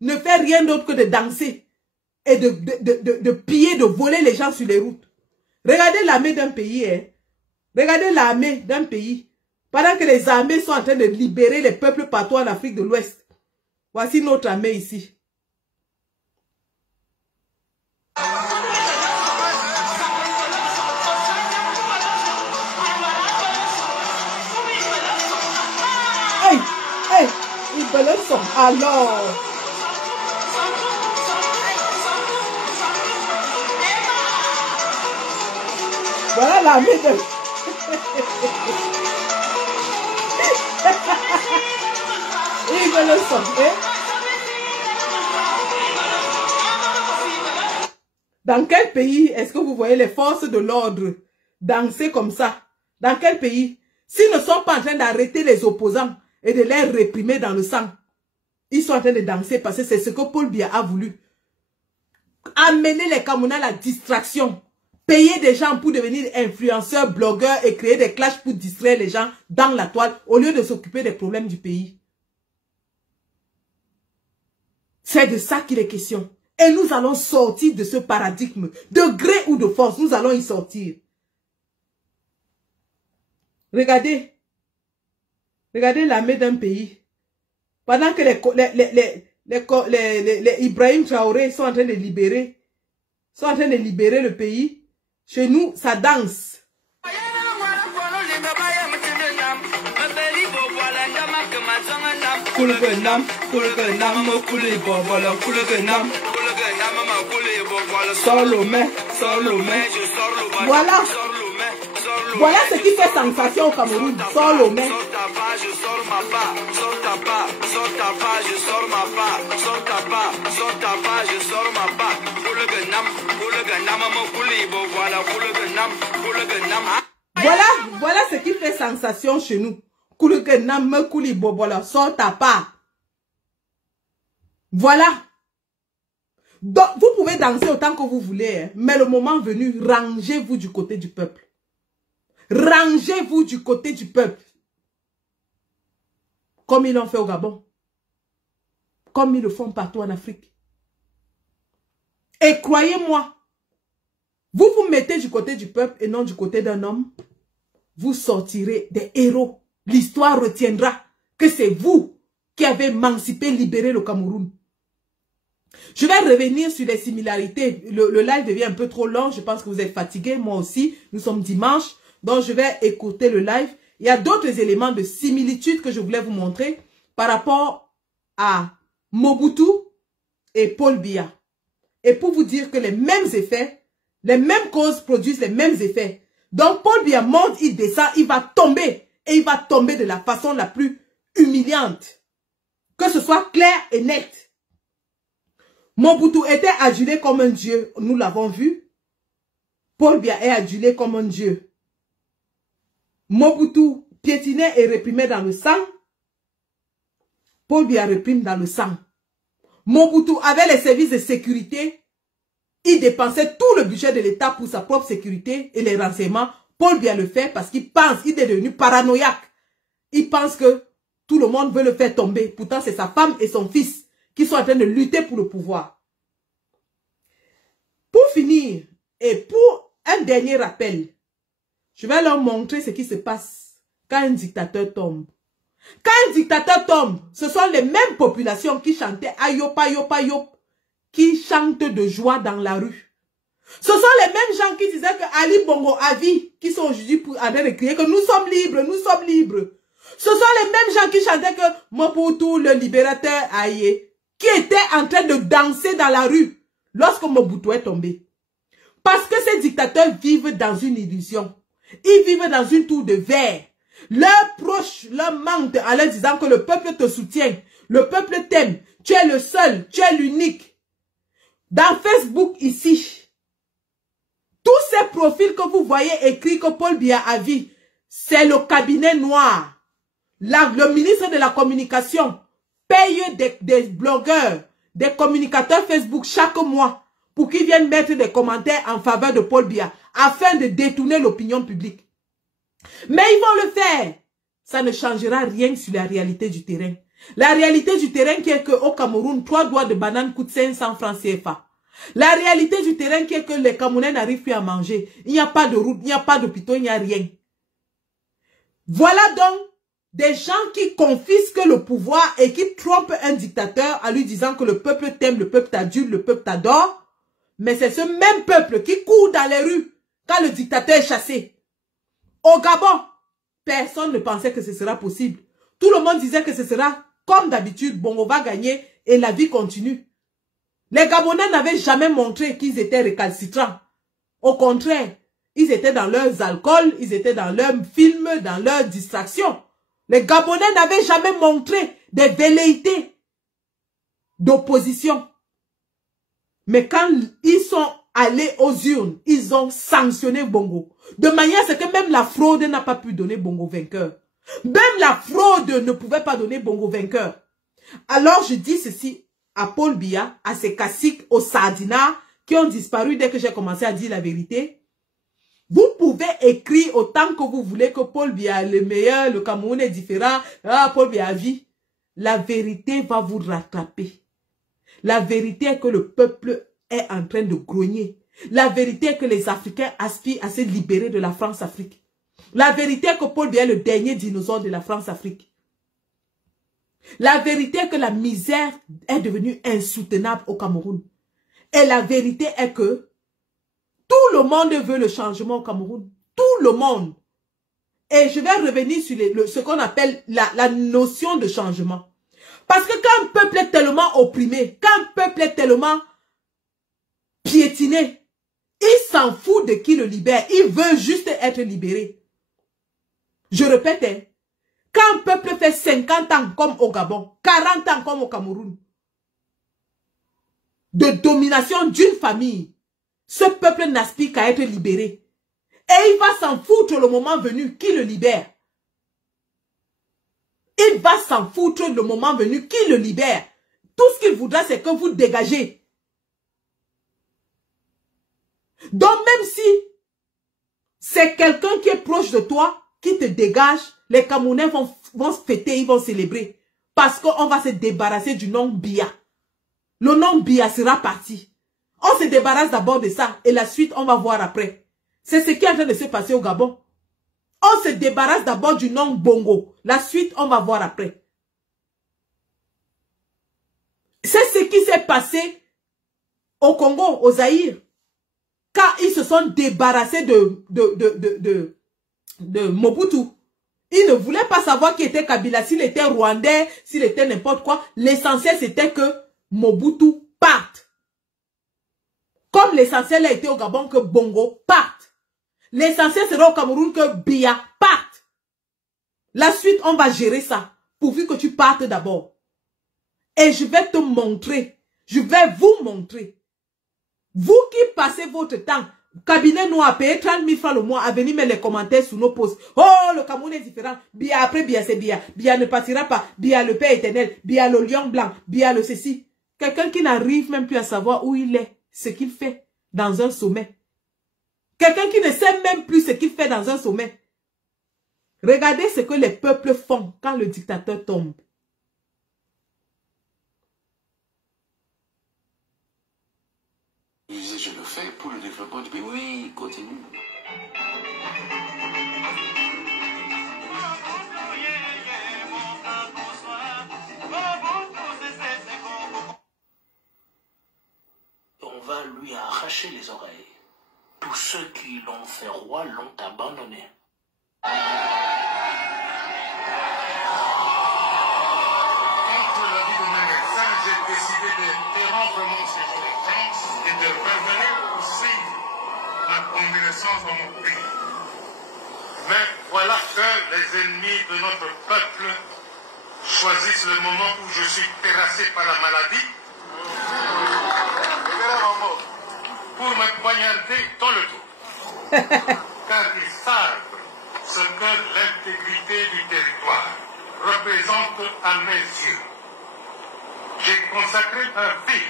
ne fait rien d'autre que de danser et de piller, de voler les gens sur les routes. Regardez l'armée d'un pays, hein. Regardez l'armée d'un pays. Pendant que les armées sont en train de libérer les peuples partout en Afrique de l'Ouest. Voici notre armée ici. Hey, hey, ils veulent son. Alors. Voilà l'armée de... Ils veulent son. Dans quel pays est-ce que vous voyez les forces de l'ordre danser comme ça? Dans quel pays? S'ils ne sont pas en train d'arrêter les opposants et de les réprimer dans le sang, ils sont en train de danser parce que c'est ce que Paul Biya a voulu. Amener les Camerounais à la distraction. Payer des gens pour devenir influenceurs, blogueurs et créer des clashs pour distraire les gens dans la toile au lieu de s'occuper des problèmes du pays. C'est de ça qu'il est question. Et nous allons sortir de ce paradigme. De gré ou de force, nous allons y sortir. Regardez. Regardez l'armée d'un pays. Pendant que les Ibrahim Traoré sont en train de libérer le pays, chez nous, ça danse. Voilà. Voilà ce qui fait sensation au Cameroun. Sors le main. Sors ta part, je sors ma part. Sors ta part, je sors ma part. Sors ta part, je sors ma part. Pour le Ganam, voilà, pour le Ganam. Voilà ce qui fait sensation chez nous. Voilà, sors ta part. Voilà. Donc, vous pouvez danser autant que vous voulez, hein, mais le moment venu, rangez-vous du côté du peuple. Rangez-vous du côté du peuple. Comme ils l'ont fait au Gabon. Comme ils le font partout en Afrique. Et croyez-moi, vous vous mettez du côté du peuple et non du côté d'un homme, vous sortirez des héros. L'histoire retiendra que c'est vous qui avez émancipé, libéré le Cameroun. Je vais revenir sur les similarités. Le live devient un peu trop long. Je pense que vous êtes fatigués. Moi aussi. Nous sommes dimanche. Donc, je vais écouter le live. Il y a d'autres éléments de similitude que je voulais vous montrer par rapport à Mobutu et Paul Biya. Et pour vous dire que les mêmes effets, les mêmes causes produisent les mêmes effets. Donc, Paul Biya monte, il descend, il va tomber. Et il va tomber de la façon la plus humiliante. Que ce soit clair et net. Mobutu était adulé comme un dieu, nous l'avons vu. Paul Biya est adulé comme un dieu. Mobutu piétinait et réprimait dans le sang. Paul Biya réprime dans le sang. Mobutu avait les services de sécurité. Il dépensait tout le budget de l'État pour sa propre sécurité et les renseignements. Paul Biya le fait parce qu'il pense, il est devenu paranoïaque. Il pense que tout le monde veut le faire tomber. Pourtant, c'est sa femme et son fils qui sont en train de lutter pour le pouvoir. Pour finir, et pour un dernier rappel, je vais leur montrer ce qui se passe quand un dictateur tombe. Quand un dictateur tombe, ce sont les mêmes populations qui chantaient Ayop, Ayop, Ayop, qui chantent de joie dans la rue. Ce sont les mêmes gens qui disaient que Ali Bongo Avi, qui sont aujourd'hui en train de crier que nous sommes libres, nous sommes libres. Ce sont les mêmes gens qui chantaient que Mobutu, le libérateur Aye, qui était en train de danser dans la rue lorsque Mobutu est tombé. Parce que ces dictateurs vivent dans une illusion. Ils vivent dans une tour de verre. Leurs proches leur mentent en leur disant que le peuple te soutient, le peuple t'aime, tu es le seul, tu es l'unique. Dans Facebook ici, tous ces profils que vous voyez écrits que Paul Biya a vu, c'est le cabinet noir. Le ministre de la communication paye des blogueurs, des communicateurs Facebook chaque mois pour qu'ils viennent mettre des commentaires en faveur de Paul Biya afin de détourner l'opinion publique. Mais ils vont le faire. Ça ne changera rien sur la réalité du terrain. La réalité du terrain qui est qu'au Cameroun, 3 doigts de banane coûtent 500 francs CFA. La réalité du terrain qui est que les Camerounais n'arrivent plus à manger. Il n'y a pas de route, il n'y a pas d'hôpital, il n'y a rien. Voilà donc des gens qui confisquent le pouvoir et qui trompent un dictateur en lui disant que le peuple t'aime, le peuple t'adulte, le peuple t'adore. Mais c'est ce même peuple qui court dans les rues quand le dictateur est chassé. Au Gabon, personne ne pensait que ce sera possible. Tout le monde disait que ce sera comme d'habitude, bon, on va gagner et la vie continue. Les Gabonais n'avaient jamais montré qu'ils étaient récalcitrants. Au contraire, ils étaient dans leurs alcools, ils étaient dans leurs films, dans leurs distractions. Les Gabonais n'avaient jamais montré des velléités d'opposition. Mais quand ils sont allés aux urnes, ils ont sanctionné Bongo. De manière à ce que même la fraude n'a pas pu donner Bongo vainqueur. Même la fraude ne pouvait pas donner Bongo vainqueur. Alors je dis ceci à Paul Biya, à ses caciques, aux sardinards qui ont disparu dès que j'ai commencé à dire la vérité. Vous pouvez écrire autant que vous voulez que Paul Biya est le meilleur, le Cameroun est différent, Paul Biya vit. La vérité va vous rattraper. La vérité est que le peuple est en train de grogner. La vérité est que les Africains aspirent à se libérer de la France-Afrique. La vérité est que Paul Biya est le dernier dinosaure de la France-Afrique. La vérité est que la misère est devenue insoutenable au Cameroun. Et la vérité est que tout le monde veut le changement au Cameroun. Tout le monde. Et je vais revenir sur ce qu'on appelle la notion de changement. Parce que quand un peuple est tellement opprimé, quand un peuple est tellement piétiné, il s'en fout de qui le libère. Il veut juste être libéré. Je répète, hein, quand un peuple fait 50 ans comme au Gabon, 40 ans comme au Cameroun, de domination d'une famille, ce peuple n'aspire qu'à être libéré. Et il va s'en foutre le moment venu qui le libère. Il va s'en foutre le moment venu qui le libère. Tout ce qu'il voudra, c'est que vous dégagez. Donc même si c'est quelqu'un qui est proche de toi, qui te dégage, les Camerounais vont se fêter, ils vont célébrer. Parce qu'on va se débarrasser du nom Biya. Le nom Biya sera parti. On se débarrasse d'abord de ça et la suite, on va voir après. C'est ce qui est en train de se passer au Gabon. On se débarrasse d'abord du nom Bongo. La suite, on va voir après. C'est ce qui s'est passé au Congo, au Zaïre. Quand ils se sont débarrassés de Mobutu. Ils ne voulaient pas savoir qui était Kabila, s'il était rwandais, s'il était n'importe quoi. L'essentiel, c'était que Mobutu parte. Comme l'essentiel a été au Gabon que Bongo parte. L'essentiel sera au Cameroun que Biya parte. La suite, on va gérer ça. Pourvu que tu partes d'abord. Et je vais te montrer. Je vais vous montrer. Vous qui passez votre temps, cabinet nous a payé 30 000 francs le mois à venir mettre les commentaires sous nos posts. Oh, le Cameroun est différent. Biya après Biya, c'est Biya. Biya ne partira pas. Biya le Père éternel. Biya le lion blanc. Biya le ceci. Quelqu'un qui n'arrive même plus à savoir où il est, ce qu'il fait dans un sommet. Quelqu'un qui ne sait même plus ce qu'il fait dans un sommet. Regardez ce que les peuples font quand le dictateur tombe. Je le fais pour le développement du pays. Oui, continue. On va lui arracher les oreilles. Tous ceux qui l'ont fait roi l'ont abandonné. Contre l'avis de mes médecins, j'ai décidé d'interrompre mon séjour en France et de revenir poursuivre ma convalescence dans mon pays. Mais voilà que les ennemis de notre peuple choisissent le moment où je suis terrassé par la maladie pour me poignarder dans le dos. Car ils savent ce que l'intégrité du territoire représente à mes yeux. J'ai consacré un vie.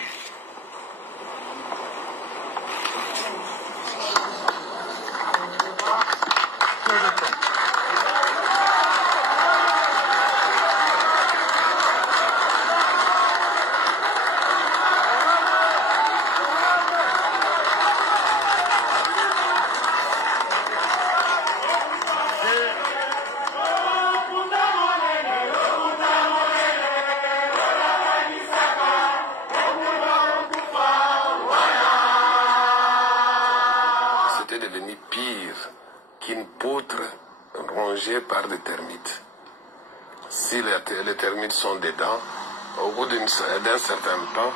Par des termites. Si les termites sont dedans, au bout d'un certain temps,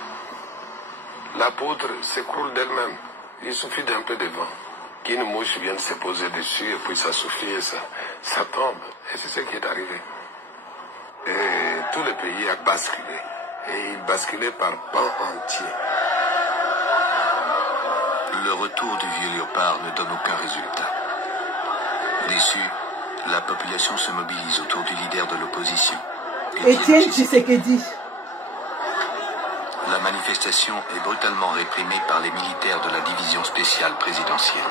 la poudre s'écroule d'elle-même. Il suffit d'un peu de vent, qu'une mouche vienne se poser dessus, et puis ça suffit, et ça tombe. Et c'est ce qui est arrivé. Et tout le pays a basculé. Et il basculait par pans entiers. Le retour du vieux léopard ne donne aucun résultat. Déçu, la population se mobilise autour du leader de l'opposition. Étienne Tshisekedi. La manifestation est brutalement réprimée par les militaires de la division spéciale présidentielle.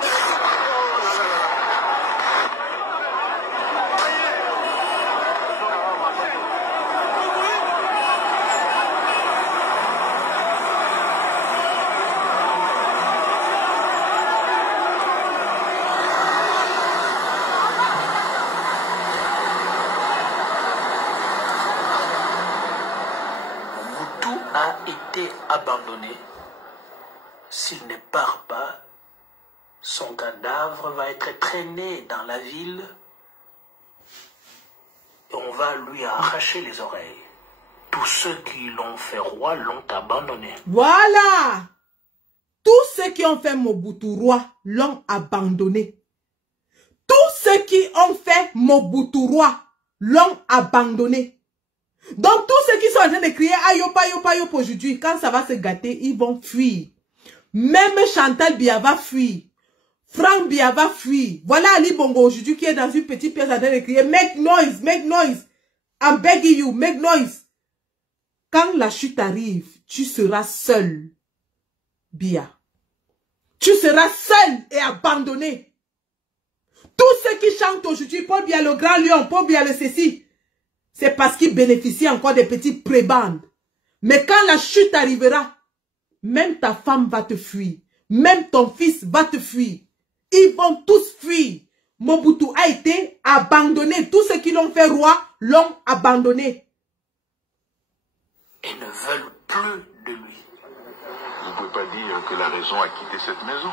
Abandonné. S'il ne part pas, son cadavre va être traîné dans la ville et on va lui arracher les oreilles. Tous ceux qui l'ont fait roi l'ont abandonné. Voilà! Tous ceux qui ont fait Mobutu roi l'ont abandonné. Tous ceux qui ont fait Mobutu roi l'ont abandonné. Donc tous ceux qui sont en train de crier Ayopa, Ayopa, Ayopa aujourd'hui, quand ça va se gâter, ils vont fuir. Même Chantal Biya va fuir. Franck Biya va fuir. Voilà Ali Bongo aujourd'hui qui est dans une petite pièce en train de crier make noise, make noise. I'm begging you, make noise. Quand la chute arrive, tu seras seul, Biya. Tu seras seul et abandonné. Tous ceux qui chantent aujourd'hui, Paul Biya le grand lion, Paul Biya le ceci, c'est parce qu'ils bénéficient encore des petites prébandes. Mais quand la chute arrivera, même ta femme va te fuir. Même ton fils va te fuir. Ils vont tous fuir. Mobutu a été abandonné. Tous ceux qui l'ont fait roi l'ont abandonné. Et ne veulent plus de lui. Vous ne pouvez pas dire que la raison a quitté cette maison.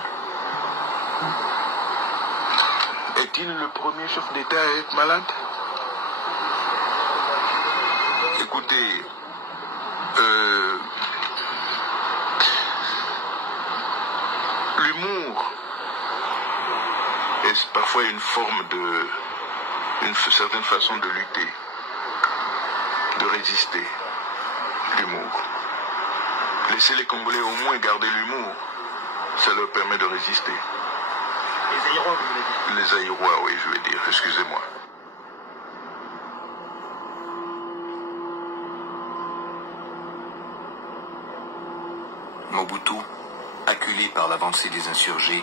Est-il le premier chef d'État à être malade? Écoutez, l'humour est parfois une forme une certaine façon de lutter, de résister. L'humour. Laissez les Congolais au moins garder l'humour. Ça leur permet de résister. Les Aïrois, vous voulez dire? Les Aïrois, oui, je vais dire. Excusez-moi. Mobutu, acculé par l'avancée des insurgés,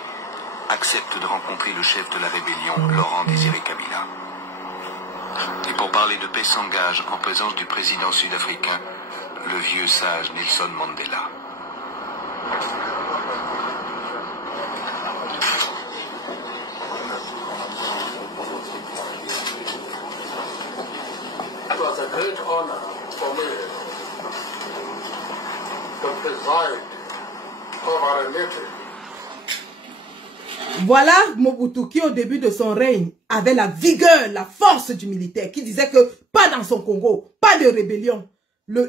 accepte de rencontrer le chef de la rébellion, Laurent Désiré Kabila. Et pour parler de paix s'engage en présence du président sud-africain, le vieux sage Nelson Mandela. It was a great honor for me to preside over a meeting. Voilà Mobutu qui au début de son règne avait la vigueur, la force du militaire, qui disait que pas dans son Congo, pas de rébellion.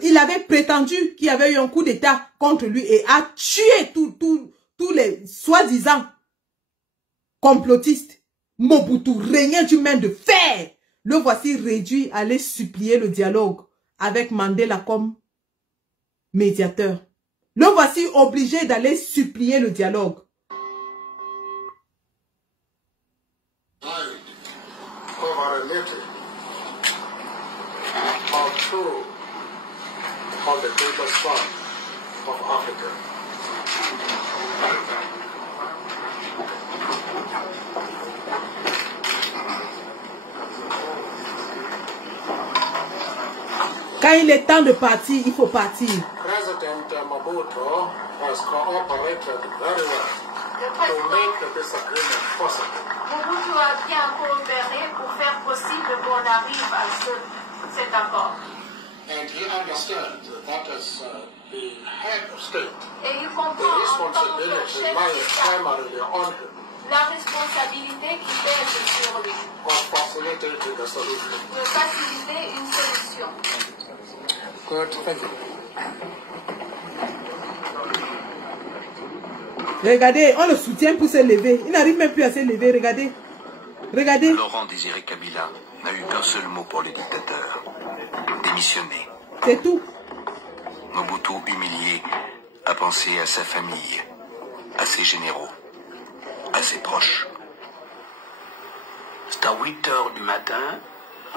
Il avait prétendu qu'il y avait eu un coup d'état contre lui et a tué tous les soi-disant complotistes. Mobutu régnait d'une main de fer. Le voici réduit à aller supplier le dialogue avec Mandela comme médiateur. Le voici obligé d'aller supplier le dialogue. Over a meeting of two of the greatest sons of Africa. Quand il est temps de partir, il faut partir. President Mobutu has cooperated very well to make this agreement possible. Mobutu a bien coopéré pour faire possible qu'on arrive à cet accord. And he understands that as the head of state, Et il the comprend en tant que responsibility chef lies d'État primarily on him la responsabilité qui pèse sur lui of facilitating a solution. de faciliter une solution. Good, thank you. Regardez, on le soutient pour se lever. Il n'arrive même plus à se lever, regardez. Regardez. Laurent Désiré Kabila n'a eu qu'un seul mot pour le dictateur. Démissionner. C'est tout. Mobutu, humilié, a pensé à sa famille, à ses généraux, à ses proches. C'est à 8 h du matin,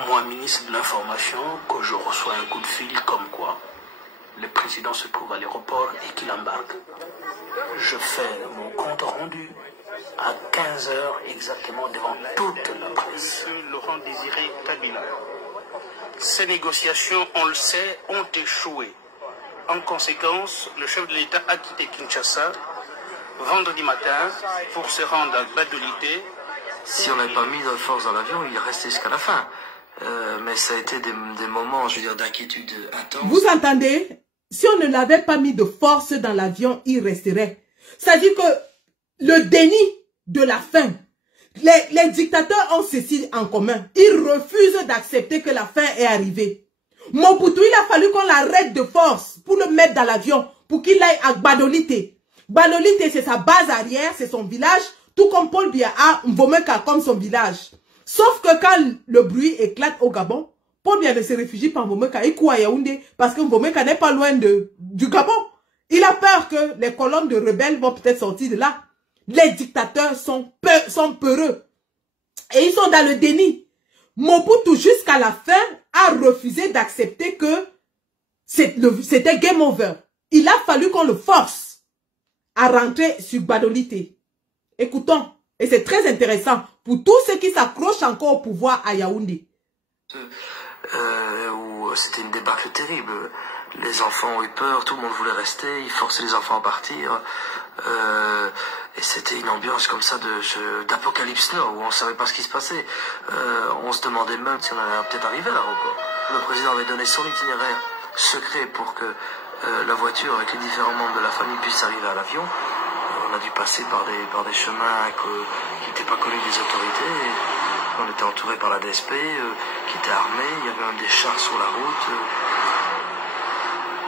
moi, ministre de l'Information, que je reçois un coup de fil comme quoi le président se trouve à l'aéroport et qu'il embarque. Je fais mon compte rendu à 15 h exactement devant toute la presse. Monsieur Laurent Désiré Kabila, ces négociations, on le sait, ont échoué. En conséquence, le chef de l'État a quitté Kinshasa vendredi matin pour se rendre à Badolité. Si on n'avait pas mis de force dans l'avion, il restait jusqu'à la fin. Mais ça a été des moments, je veux dire, d'inquiétude intense. Vous entendez? Si on ne l'avait pas mis de force dans l'avion, il resterait. C'est-à-dire que le déni de la faim, les dictateurs ont ceci en commun. Ils refusent d'accepter que la faim est arrivée. Mobutu, il a fallu qu'on l'arrête de force pour le mettre dans l'avion, pour qu'il aille à Badolité. Badolité, c'est sa base arrière, c'est son village, tout comme Paul Biya a Mbomeka comme son village. Sauf que quand le bruit éclate au Gabon, Paul Biya ne se réfugie pas en Mbomeka, il court à Yaoundé, parce que Mbomeka n'est pas loin du Gabon. Il a peur que les colonnes de rebelles vont peut-être sortir de là. Les dictateurs sont peureux. Et ils sont dans le déni. Mobutu, jusqu'à la fin, a refusé d'accepter que c'était game over. Il a fallu qu'on le force à rentrer sur Gbadolite. Écoutons. Et c'est très intéressant pour tous ceux qui s'accrochent encore au pouvoir à Yaoundé. Où c'était une débâcle terrible. Les enfants ont eu peur, tout le monde voulait rester, ils forçaient les enfants à partir. Et c'était une ambiance comme ça d'Apocalypse Now, où on ne savait pas ce qui se passait. On se demandait même si on allait peut-être arriver à l'aéroport. Le président avait donné son itinéraire secret pour que la voiture avec les différents membres de la famille puisse arriver à l'avion. On a dû passer par des chemins qui n'étaient pas connus des autorités. On était entouré par la DSP, qui était armée. Il y avait même des chars sur la route.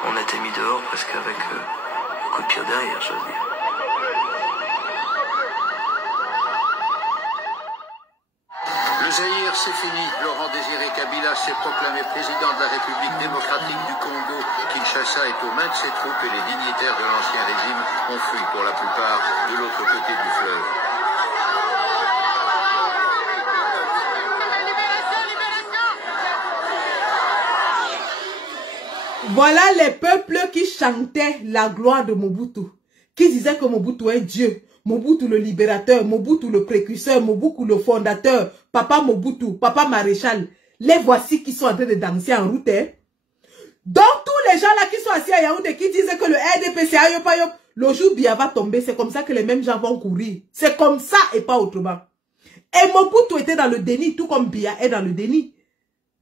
On était mis dehors presque avec un coup de pied derrière, je veux dire. Le Zaïre, c'est fini. Laurent Désiré Kabila s'est proclamé président de la République démocratique du Congo. Kinshasa est aux mains de ses troupes et les dignitaires de l'ancien régime ont fui pour la plupart de l'autre côté du fleuve. Voilà les peuples qui chantaient la gloire de Mobutu, qui disaient que Mobutu est Dieu, Mobutu le libérateur, Mobutu le précurseur, Mobutu le fondateur, Papa Mobutu, Papa Maréchal. Les voici qui sont en train de danser en route. Hein. Donc tous les gens là qui sont assis à Yaoundé, qui disent que le RDP c'est ayop ayop, le jour Biya va tomber, c'est comme ça que les mêmes gens vont courir. C'est comme ça et pas autrement. Et Mobutu était dans le déni, tout comme Biya est dans le déni.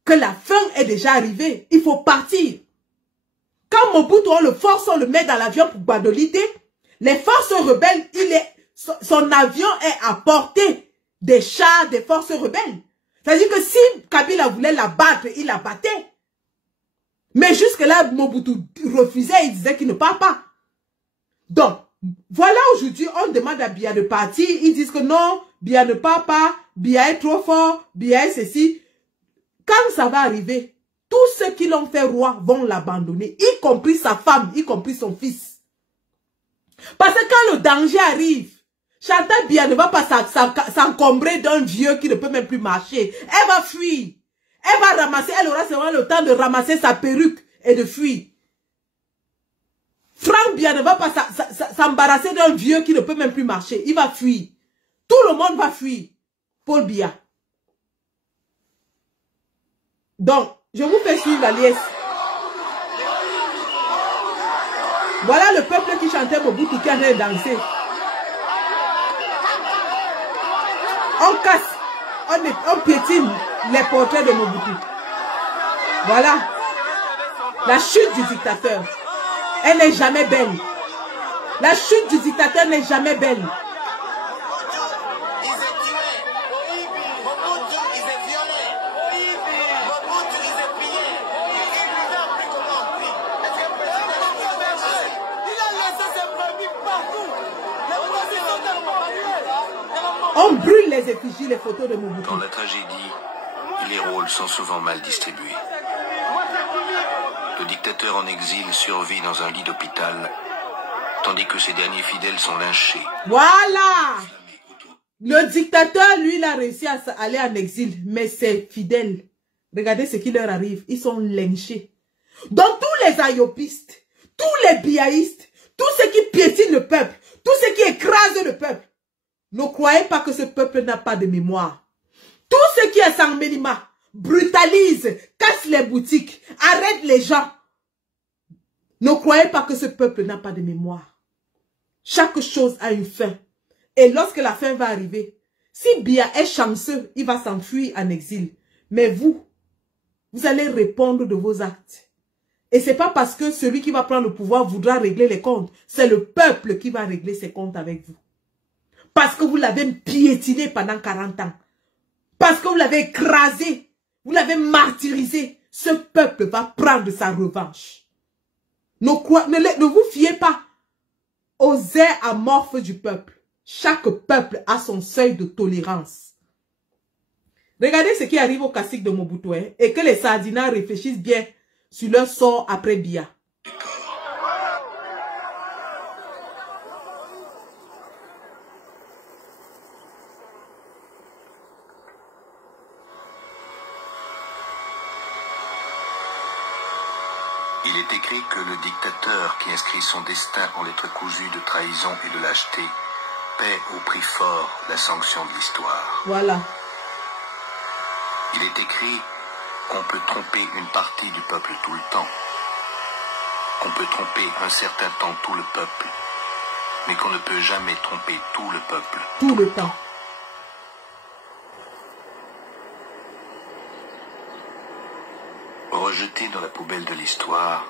Que la fin est déjà arrivée, il faut partir. Quand Mobutu, on le force, on le met dans l'avion pour Gbadolite, les forces rebelles, son avion est à portée des chars des forces rebelles. C'est-à-dire que si Kabila voulait la battre, il la battait. Mais jusque-là, Mobutu refusait, il disait qu'il ne part pas. Donc, voilà aujourd'hui, on demande à Biya de partir, ils disent que non, Biya ne part pas, Biya est trop fort, Biya est ceci. Quand ça va arriver, tous ceux qui l'ont fait roi vont l'abandonner, y compris sa femme, y compris son fils. Parce que quand le danger arrive, Chantal Biya ne va pas s'encombrer d'un vieux qui ne peut même plus marcher. Elle va fuir. Elle va ramasser, elle aura seulement le temps de ramasser sa perruque et de fuir. Franck Biya ne va pas s'embarrasser d'un vieux qui ne peut même plus marcher. Il va fuir. Tout le monde va fuir. Paul Biya. Donc, je vous fais suivre la liesse. Voilà le peuple qui chantait Mobutu qui est en train de danser. On casse, on piétine les portraits de Mobutu. Voilà. La chute du dictateur. Elle n'est jamais belle. La chute du dictateur n'est jamais belle. On brûle les effigies, les photos de Mobutu. Dans la tragédie, les rôles sont souvent mal distribués. Le dictateur en exil survit dans un lit d'hôpital, tandis que ses derniers fidèles sont lynchés. Voilà! Le dictateur, lui, il a réussi à aller en exil, mais ses fidèles, regardez ce qui leur arrive, ils sont lynchés. Donc tous les ayopistes, tous les biaïstes, tous ceux qui piétinent le peuple, tous ceux qui écrasent le peuple, ne croyez pas que ce peuple n'a pas de mémoire. Tous ceux qui est sans Mélima brutalisent, cassent les boutiques, arrêtent les gens. Ne croyez pas que ce peuple n'a pas de mémoire. Chaque chose a une fin. Et lorsque la fin va arriver, si Biya est chanceux, il va s'enfuir en exil. Mais vous allez répondre de vos actes. Et ce n'est pas parce que celui qui va prendre le pouvoir voudra régler les comptes. C'est le peuple qui va régler ses comptes avec vous. Parce que vous l'avez piétiné pendant 40 ans. Parce que vous l'avez écrasé. Vous l'avez martyrisé. Ce peuple va prendre sa revanche. Ne vous fiez pas aux airs amorphes du peuple. Chaque peuple a son seuil de tolérance. Regardez ce qui arrive au cacique de Mobutu, hein, et que les Sardinats réfléchissent bien sur leur sort après Biya. Il est écrit que le dictateur qui inscrit son destin en lettres cousues de trahison et de lâcheté paie au prix fort la sanction de l'histoire. Voilà. Il est écrit qu'on peut tromper une partie du peuple tout le temps, qu'on peut tromper un certain temps tout le peuple, mais qu'on ne peut jamais tromper tout le peuple. Tout le temps. Rejeté dans la poubelle de l'histoire,